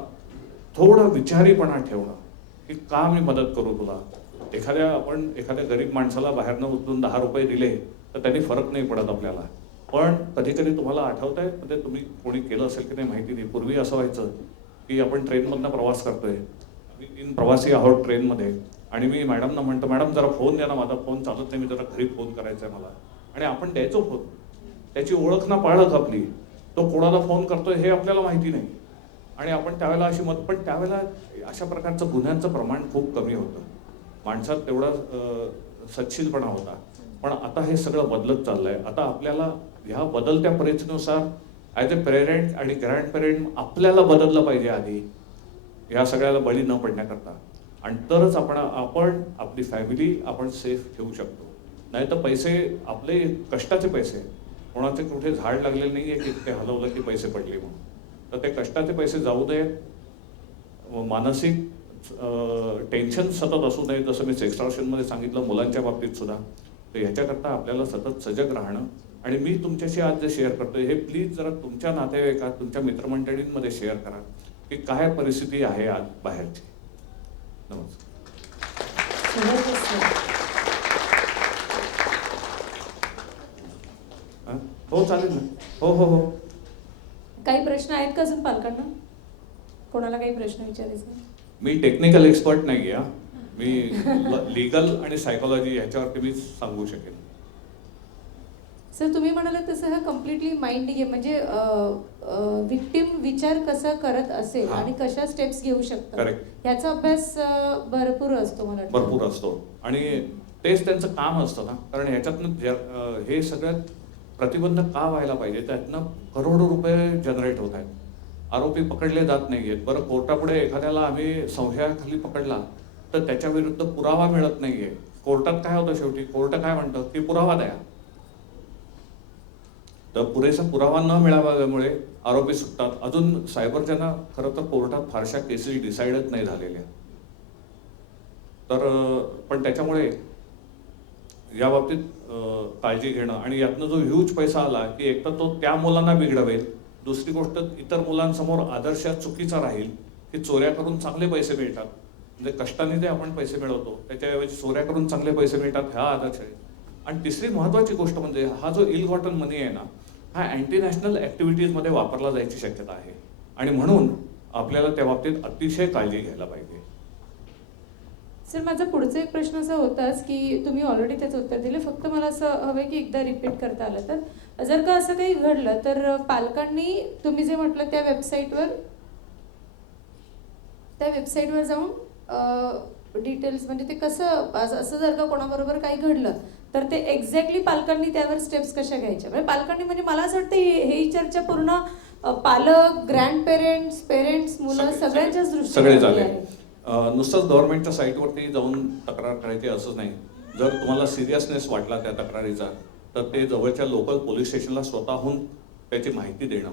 थोडं विचारीपणा ठेवणं की का मी मदत करू तुला. आपण एखाद्या गरीब माणसाला बाहेरनं उचलून 10 रुपये दिले तर त्यांनी फरक नाही पडत आपल्याला. पण कधी कधी तुम्हाला आठवत आहे, म्हणजे तुम्ही कोणी केलं असेल की नाही माहिती नाही, पूर्वी असं व्हायचं की आपण ट्रेनमधनं प्रवास करतोय, तीन प्रवासी आहोत ट्रेनमध्ये, आणि मी मॅडमना म्हणतो, मॅडम जरा फोन द्या ना, माझा फोन चालत नाही, मी जरा घरी फोन करायचा आहे मला. आणि आपण द्यायचो फोन, त्याची ओळख ना पाळख आपली, तो कोणाला फोन करतोय हे आपल्याला माहिती नाही. आणि आपण त्यावेळेला पण त्यावेळेला अशा प्रकारचं गुन्ह्यांचं प्रमाण खूप कमी होतं, माणसात तेवढा सच्छीलपणा होता. पण आता हे सगळं बदलत चाललंय. आता आपल्याला ह्या बदलत्या परिस्थितीनुसार ॲज अ पेरेंट आणि ग्रँड पेरेंट आपल्याला बदललं पाहिजे आधी, ह्या सगळ्याला बळी न पडण्याकरता. आणि तरच आपण आपली फॅमिली आपण सेफ ठेवू शकतो. नाही तर पैसे आपले कष्टाचे पैसे, कोणाचे कुठे झाड लागलेले नाही आहे की ते हलवलं की पैसे पडले म्हणून. तर ते कष्टाचे पैसे जाऊ नयेत, मानसिक टेन्शन सतत असू नये, जसं मी एक्स्ट्रॉशनमध्ये सांगितलं मुलांच्या बाबतीत सुद्धा. तर ह्याच्याकरता आपल्याला सतत सजग राहणं. आणि मी तुमच्याशी आज जे शेअर करतोय हे प्लीज जरा तुमच्या नातेवाईकात, तुमच्या मित्रमंडळींमध्ये शेअर करा की काय परिस्थिती आहे आज बाहेरची. नमस्कार. हो चालेल ना. हो हो हो. काही प्रश्न आहेत का अजून पालकांना? कोणाला काही प्रश्न विचारायचे? मी टेक्निकल एक्सपर्ट नाही आहे, मी लीगल आणि सायकोलॉजी ह्याच्यावरती मी सांगू शकेन. सर तुम्ही म्हणालात तसं हा कम्प्लिटली माइंड गेम, म्हणजे विक्टिम विचार कसा करत असेल आणि कशा स्टेप्स घेऊ शकतात ह्याचा अभ्यास भरपूर असतो, मला वाटतं भरपूर असतो. आणि तेच त्यांचं काम असतं ना, कारण ह्याच्यातनं हे सगळ्यात प्रतिबंध का व्हायला पाहिजे, त्यातनं करोडो रुपये जनरेट होत आहेत. आरोपी पकडले जात नाही आहेत. बरं, कोर्टापुढे एखाद्याला आम्ही संशयाखाली पकडला तर त्याच्या विरुद्ध पुरावा मिळत नाहीये. कोर्टात काय होतं, शेवटी कोर्ट काय म्हणतं की पुरावा द्या. तर पुरेसा पुरावा न मिळाल्यामुळे आरोपी सुटतात. अजून सायबरच्या खरं तर कोर्टात फारशा केसेस डिसाईडच नाही झालेल्या. तर पण त्याच्यामुळे या बाबतीत काळजी घेणं, आणि यातनं जो ह्यूज पैसा आला की एक तर तो त्या मुलांना बिघडवेल, दुसरी गोष्ट इतर मुलांसमोर आदर्श चुकीचा राहील की चोऱ्या करून चांगले पैसे मिळतात, म्हणजे कष्टाने जे आपण पैसे मिळवतो त्याच्याऐवजी चोऱ्या करून चांगले पैसे मिळतात हा आदर्श आहे. आणि तिसरी महत्त्वाची गोष्ट म्हणजे हा जो इल गॉटन मनी आहे ना, हा अँटी नॅशनल ॲक्टिव्हिटीजमध्ये वापरला जायची शक्यता आहे. आणि म्हणून आपल्याला त्या बाबतीत अतिशय काळजी घ्यायला पाहिजे. सर माझा पुढचा एक प्रश्न असा होताच की तुम्ही ऑलरेडी त्याचं उत्तर दिले, फक्त मला असं हवं की एकदा रिपीट करता आलं तर, जर का असं काही घडलं तर पालकांनी तुम्ही जे म्हटलं त्या वेबसाईटवर जाऊन डिटेल्स, म्हणजे ते कसं असं जर का कोणाबरोबर काही घडलं तर ते एक्झॅक्टली पालकांनी त्यावर स्टेप्स कशा घ्यायच्या, म्हणजे पालकांनी, म्हणजे मला असं वाटतं ही चर्चा पूर्ण पालक, ग्रँड पेरेंट्स, मुलं सगळ्यांच्याच दृष्टीने आहे. नुसतंच गव्हर्नमेंटच्या साईटवरती जाऊन तक्रार करायची असं नाही. जर तुम्हाला सिरियसनेस वाटला त्या तक्रारीचा तर ते जवळच्या लोकल पोलीस स्टेशनला स्वतःहून त्याची माहिती देणं.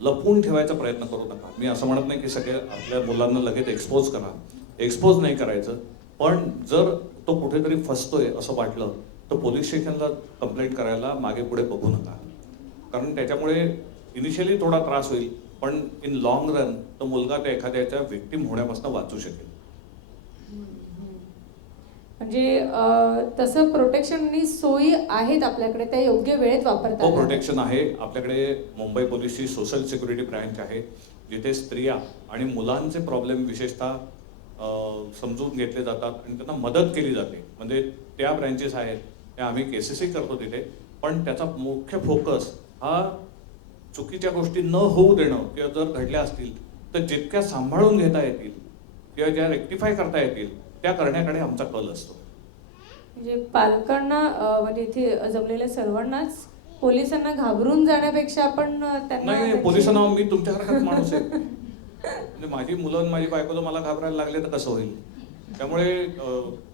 लपवून ठेवायचा प्रयत्न करू नका. मी असं म्हणत नाही की सगळे आपल्या मुलांना लगेच एक्सपोज करा, एक्सपोज नाही करायचं. पण जर तो कुठेतरी फसतोय असं वाटलं तर पोलीस स्टेशनला कंप्लेंट करायला मागे पुढे बघू नका, कारण त्याच्यामुळे इनिशियली थोडा त्रास होईल, पण इन लॉंग रन तो मुलगा त्या एखाद्याच्या विक्टिम होण्यापासून वाचू शकेल. म्हणजे तसं प्रोटेक्शन आणि सोयी आहेत आपल्याकडे, त्या योग्य वेळेत वापरता हो, आल्या. प्रोटेक्शन आहे. आपल्याकडे मुंबई पोलीसची सोशल सिक्युरिटी ब्रँच आहे, जिथे स्त्रिया आणि मुलांचे प्रॉब्लेम विशेषतः समजून घेतले जातात आणि त्यांना मदत केली जाते. म्हणजे त्या ब्रँचेस आहेत, त्या आम्ही केसेसही करतो तिथे. पण त्याचा मुख्य फोकस हा चुकीच्या गोष्टी न होऊ देणं, किंवा जर घडल्या असतील तर जितक्या सांभाळून घेता येतील किंवा ज्या रेक्टिफाय करता येतील त्या करण्याकडे आमचा कल असतो. म्हणजे पालकांना म्हणजे इथे जमलेल्या सर्वांनाच पोलिसांना घाबरून जाण्यापेक्षा आपण त्यांना नाही, पोलिसांना मी तुमच्यासारखाच माणूस आहे. म्हणजे माझी मुलं आणि माझी बायको जर मला घाबरायला लागले तर कसं होईल? त्यामुळे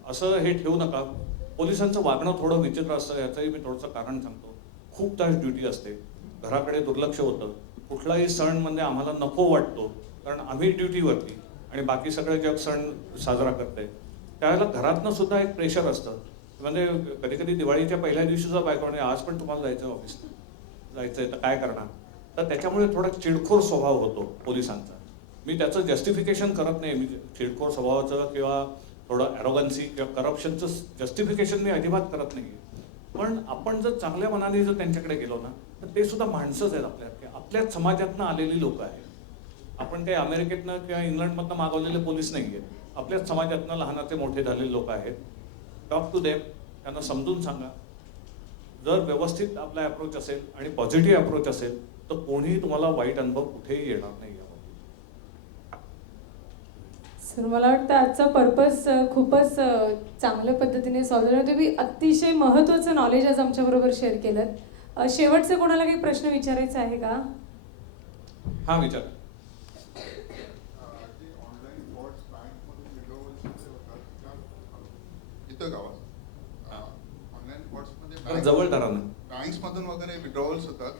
असं हे ठेवू नका. पोलिसांचं वागणं थोडं विचित्र असतं, याचंही मी थोडंसं कारण सांगतो. खूप तास ड्युटी असते, घराकडे दुर्लक्ष होतं. कुठलाही सण म्हणजे आम्हाला नको वाटतो, कारण आम्ही ड्युटीवरती आणि बाकी सगळे जग सण साजरा करते. त्यावेळेला घरातनं सुद्धा एक प्रेशर असतं. म्हणजे कधी कधी दिवाळीच्या पहिल्या दिवशी सुद्धा बायको म्हणे, आज पण तुम्हाला जायचं ऑफिसला, जायचंय तर काय करणार? तर त्याच्यामुळे थोडा चिडखोर स्वभाव होतो पोलिसांचा. मी त्याचं जस्टिफिकेशन करत नाही. मी चिडखोर स्वभावाचं किंवा थोडं ॲरोगन्सी किंवा करप्शनचं जस्टिफिकेशन मी अजिबात करत नाही. पण आपण जर चांगल्या मनाने जर त्यांच्याकडे गेलो ना, तर ते सुद्धा माणसंच आहेत, आपल्याच समाजातनं आलेली लोक आहेत. आपण काही अमेरिकेतनं किंवा इंग्लंडमधनं मागवलेले पोलीस नाही आहेत. आपल्याच समाजातनं लहानाचे मोठे झालेले लोक आहेत. टॉक टू देम, त्यांना समजून सांगा. जर व्यवस्थित आपला अप्रोच असेल आणि पॉझिटिव्ह अप्रोच असेल तर कोणीही तुम्हाला वाईट अनुभव कुठेही येणार नाही. सर मला वाटतं आजचा पर्पज खूपच चांगल्या पद्धतीने सॉल्व्ह झाला. तुम्ही अतिशय महत्त्वाचं नॉलेज आज आमच्याबरोबर शेअर केलं. शेवटचं कोणाला काही प्रश्न विचारायचा आहे का? हा, विचार. जवळ धरा ना. बँक्समधून वगैरे विड्रॉवल्स होतात,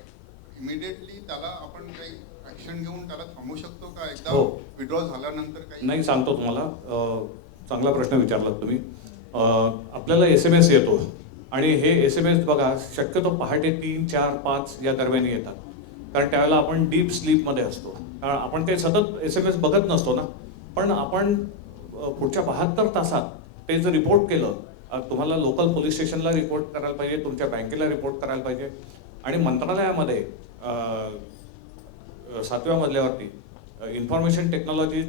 इमिडिएटली त्याला आपण काही ऍक्शन घेऊन त्याला थांबवू शकतो का? एकदा हो. विड्रॉ झाल्यानंतर काही नाही, सांगतो तुम्हाला. चांगला प्रश्न विचारलात तुम्ही. आपल्याला SMS येतो आणि हे SMS बघा शक्यतो पहाटे 3, 4, 5 या दरम्यान येतात, कारण त्यावेळेला आपण डीप स्लीपमध्ये असतो. कारण आपण काही सतत SMS बघत नसतो ना. पण आपण पुढच्या 72 तासात ते जर रिपोर्ट केलं, तुम्हाला लोकल पोलीस स्टेशनला रिपोर्ट करायला पाहिजे, तुमच्या बँकेला रिपोर्ट करायला पाहिजे. आणि मंत्रालयामध्ये 7व्या मजल्यावरती इन्फॉर्मेशन टेक्नॉलॉजी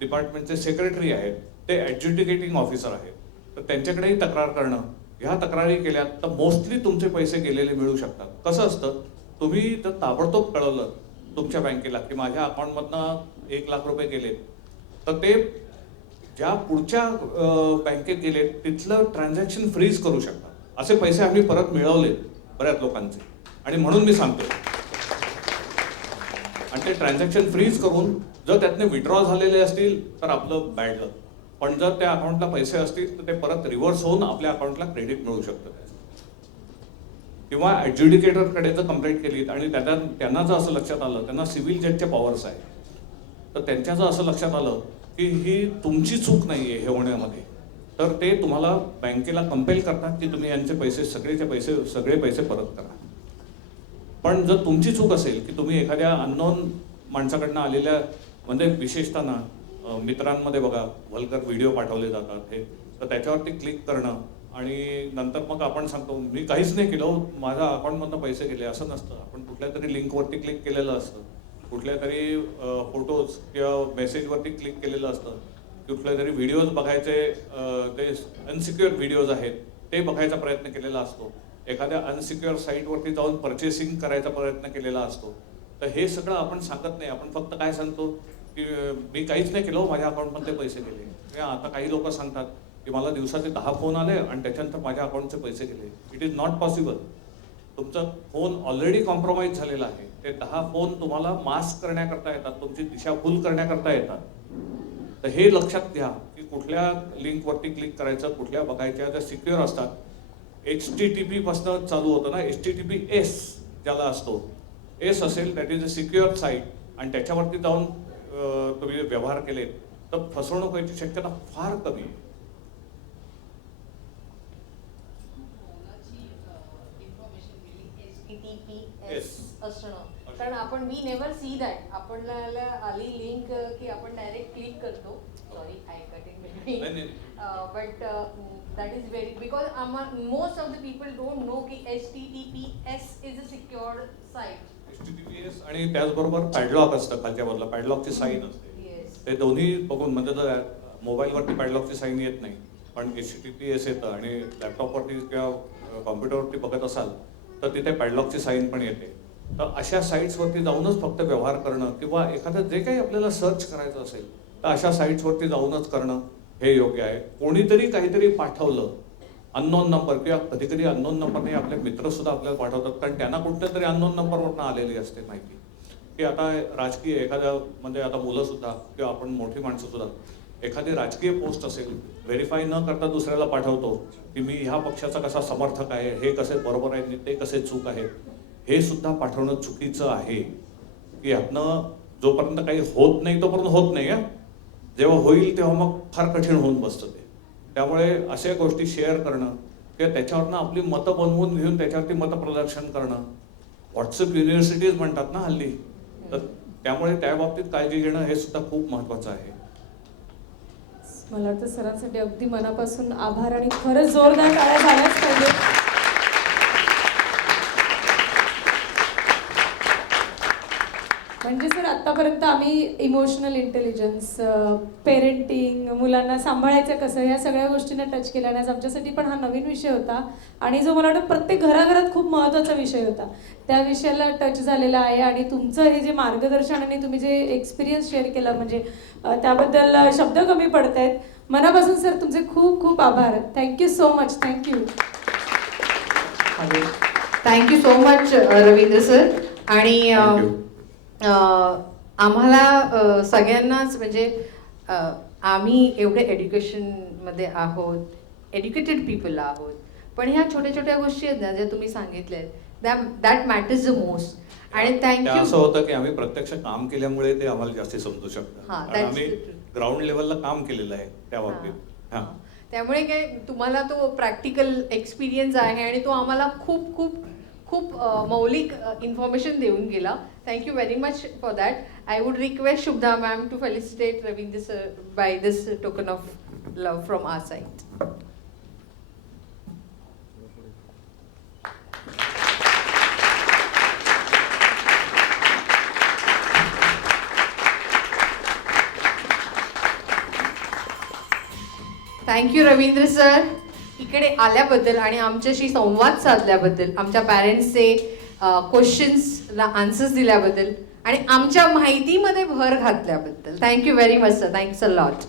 डिपार्टमेंटचे सेक्रेटरी आहेत, ते ॲडज्युडिकेटिंग ऑफिसर आहेत. तर त्यांच्याकडेही तक्रार करणं, ह्या तक्रारी केल्यात तर मोस्टली तुमचे पैसे गेलेले मिळू शकतात. कसं असतं, तुम्ही जर ताबडतोब कळवलं तुमच्या बँकेला की माझ्या अकाउंटमधनं 1 लाख रुपये गेलेत, तर ते ज्या पुढच्या बँकेत गेलेत तिथलं ट्रान्झॅक्शन फ्रीज करू शकतात. असे पैसे आम्ही परत मिळवले बऱ्याच लोकांचे, आणि म्हणून मी सांगतो. आणि ते ट्रान्झॅक्शन फ्रीज करून जर त्यातने विड्रॉ झालेले असतील तर आपलं बॅड लक. पण जर त्या अकाउंटला पैसे असतील तर ते परत रिव्हर्स होऊन आपल्या अकाउंटला क्रेडिट मिळू शकतं. किंवा ॲडज्युडिकेटरकडे जर कंप्लेंट केली आणि त्यांना जर असं लक्षात आलं, त्यांना सिव्हिल जजच्या पॉवर्स आहे, तर त्यांच्या जर असं लक्षात आलं की ही तुमची चूक नाही आहे हे होण्यामध्ये, तर ते तुम्हाला बँकेला कंपेल करतात की तुम्ही यांचे पैसे सगळे पैसे परत करा. पण जर तुमची चूक असेल की तुम्ही एखाद्या अननोन माणसाकडनं आलेल्या, म्हणजे विशेषतः ना मित्रांमध्ये बघा वल्गर व्हिडिओ पाठवले जातात हे, तर त्याच्यावरती क्लिक करणं आणि नंतर मग आपण सांगतो मी काहीच नाही केलं, माझ्या अकाउंटमधनं पैसे गेले, असं नसतं. आपण कुठल्या तरी लिंकवरती क्लिक केलेलं असतं, कुठल्या तरी फोटोज किंवा मेसेजवरती क्लिक केलेलं असतं, कुठले तरी व्हिडिओज बघायचे, ते अनसिक्युअर व्हिडिओज आहेत ते बघायचा प्रयत्न केलेला असतो, एखाद्या अनसिक्युअर साईटवरती जाऊन परचेसिंग करायचा प्रयत्न केलेला असतो. तर हे सगळं आपण सांगत नाही. आपण फक्त काय सांगतो की मी काहीच नाही केलं, माझ्या अकाउंटमध्ये पैसे गेले. आता काही लोक सांगतात की मला दिवसाचे 10 फोन आले आणि त्याच्यानंतर माझ्या अकाउंटचे पैसे गेले. It is not possible. तुमचा फोन ऑलरेडी कॉम्प्रोमाइज झालेला आहे. ते 10 फोन तुम्हाला मास्क करण्याकरता येतात, तुमची दिशाभूल करण्याकरता येतात. तर हे लक्षात घ्या की कुठल्या लिंकवरती क्लिक करायचं, कुठल्या बघायच्या. ज्या सिक्युअर असतात, HTTP पासून चालू होतं ना, HTTPS ज्याला असतो, एस असेल that is a secure site, आणि त्याच्यावरती जाऊन तुम्ही व्यवहार केले तर फसवणूक व्हायची शक्यता फार कमी आहे. इन्फॉर्मेशन HTTPS असणं कारण आपण वी नेव्हर सी दॅट आपल्याला आली लिंक की आपण डायरेक्ट क्लिक करतो. Sorry I cut in between, but that is very because most of the people don't know की HTTPS is a secured site. HTTPS आणि त्याचबरोबर पॅडलॉक असतं खालच्या बाजूला, पॅडलॉकची साईन असते. ते दोन्ही बघून म्हणजे जर मोबाईलवरती पॅडलॉकची साईन येत नाही पण HTTPS येतं आणि लॅपटॉपवरती किंवा कॉम्प्युटरवरती बघत असाल तर तिथे पॅडलॉकची साईन पण येते. तर अशा साईट्सवरती जाऊनच फक्त व्यवहार करणं किंवा एखादं जे काही आपल्याला सर्च करायचं असेल तर अशा साईट्सवरती जाऊनच करणं हे योग्य आहे. कोणीतरी काहीतरी पाठवलं अननोन नंबर किंवा कधी कधी अननोन नंबरने आपले मित्र सुद्धा आपल्याला पाठवतात कारण त्यांना कुठल्या तरी अननोन नंबरवरनं आलेली असते माहिती की आता राजकीय एखाद्या म्हणजे आता मुलं सुद्धा किंवा आपण मोठी माणसं सुद्धा एखादी राजकीय पोस्ट असेल व्हेरीफाय न करता दुसऱ्याला पाठवतो की मी ह्या पक्षाचा कसा समर्थक आहे, हे कसे बरोबर आहे ते कसे चूक आहे, हे सुद्धा पाठवणं चुकीचं आहे. की यातनं जोपर्यंत काही होत नाही तोपर्यंत होत नाही आहे, जेव्हा होईल तेव्हा मग फार कठीण होऊन बसतं ते. त्यामुळे अशा गोष्टी शेअर करणं किंवा त्याच्यावरनं आपली मतं बनवून घेऊन त्याच्यावरती मतप्रदर्शन करणं, व्हॉट्सअप युनिव्हर्सिटीज म्हणतात ना हल्ली, तर त्यामुळे त्या बाबतीत काळजी घेणं हे सुद्धा खूप महत्त्वाचं आहे. मला वाटतं सरांसाठी अगदी मनापासून आभार आणि खरंच जोरदार टाळ्या झाल्याच पाहिजे. म्हणजे सर आतापर्यंत आम्ही इमोशनल इंटेलिजन्स, पेरेंटिंग, मुलांना सांभाळायचं कसं, ह्या सगळ्या गोष्टींना टच केल्या आणि आज आमच्यासाठी पण हा नवीन विषय होता आणि जो मला वाटतं प्रत्येक घराघरात खूप महत्त्वाचा विषय होता, त्या विषयाला टच झालेला आहे. आणि तुमचं हे जे मार्गदर्शन आणि तुम्ही जे एक्सपिरियन्स शेअर केला म्हणजे त्याबद्दल शब्द कमी पडत आहेत. मनापासून सर तुमचे खूप खूप आभार. Thank you so much. Thank you. Thank you so much Ravindra sir. आणि आम्हाला सगळ्यांनाच म्हणजे आम्ही एवढे एज्युकेशनमध्ये आहोत, एज्युकेटेड पीपल आहोत, पण ह्या छोट्या छोट्या गोष्टी आहेत ना ज्या तुम्ही सांगितल्या दॅट मॅटर्स द मोस्ट. आणि थँक्यू. असं होतं की आम्ही प्रत्यक्ष काम केल्यामुळे ते आम्हाला जास्त समजू शकतं. आम्ही ग्राउंड लेवलला काम केलेलं आहे त्या बाबतीत. त्यामुळे काय तुम्हाला तो प्रॅक्टिकल एक्सपिरियन्स आहे आणि तो आम्हाला खूप खूप खूप मौलिक इन्फॉर्मेशन देऊन गेला. Thank you very much for that. I would request Shubhada ma'am to felicitate Ravindra sir by this token of love from our side. Thank you Ravindra sir इकडे आल्याबद्दल आणि आमच्याशी संवाद साधल्याबद्दल, आमच्या पॅरेंट्सचे क्वेश्चन्सला आन्सर्स दिल्याबद्दल आणि आमच्या माहितीमध्ये भर घातल्याबद्दल. Thank you very much sir. Thanks a lot.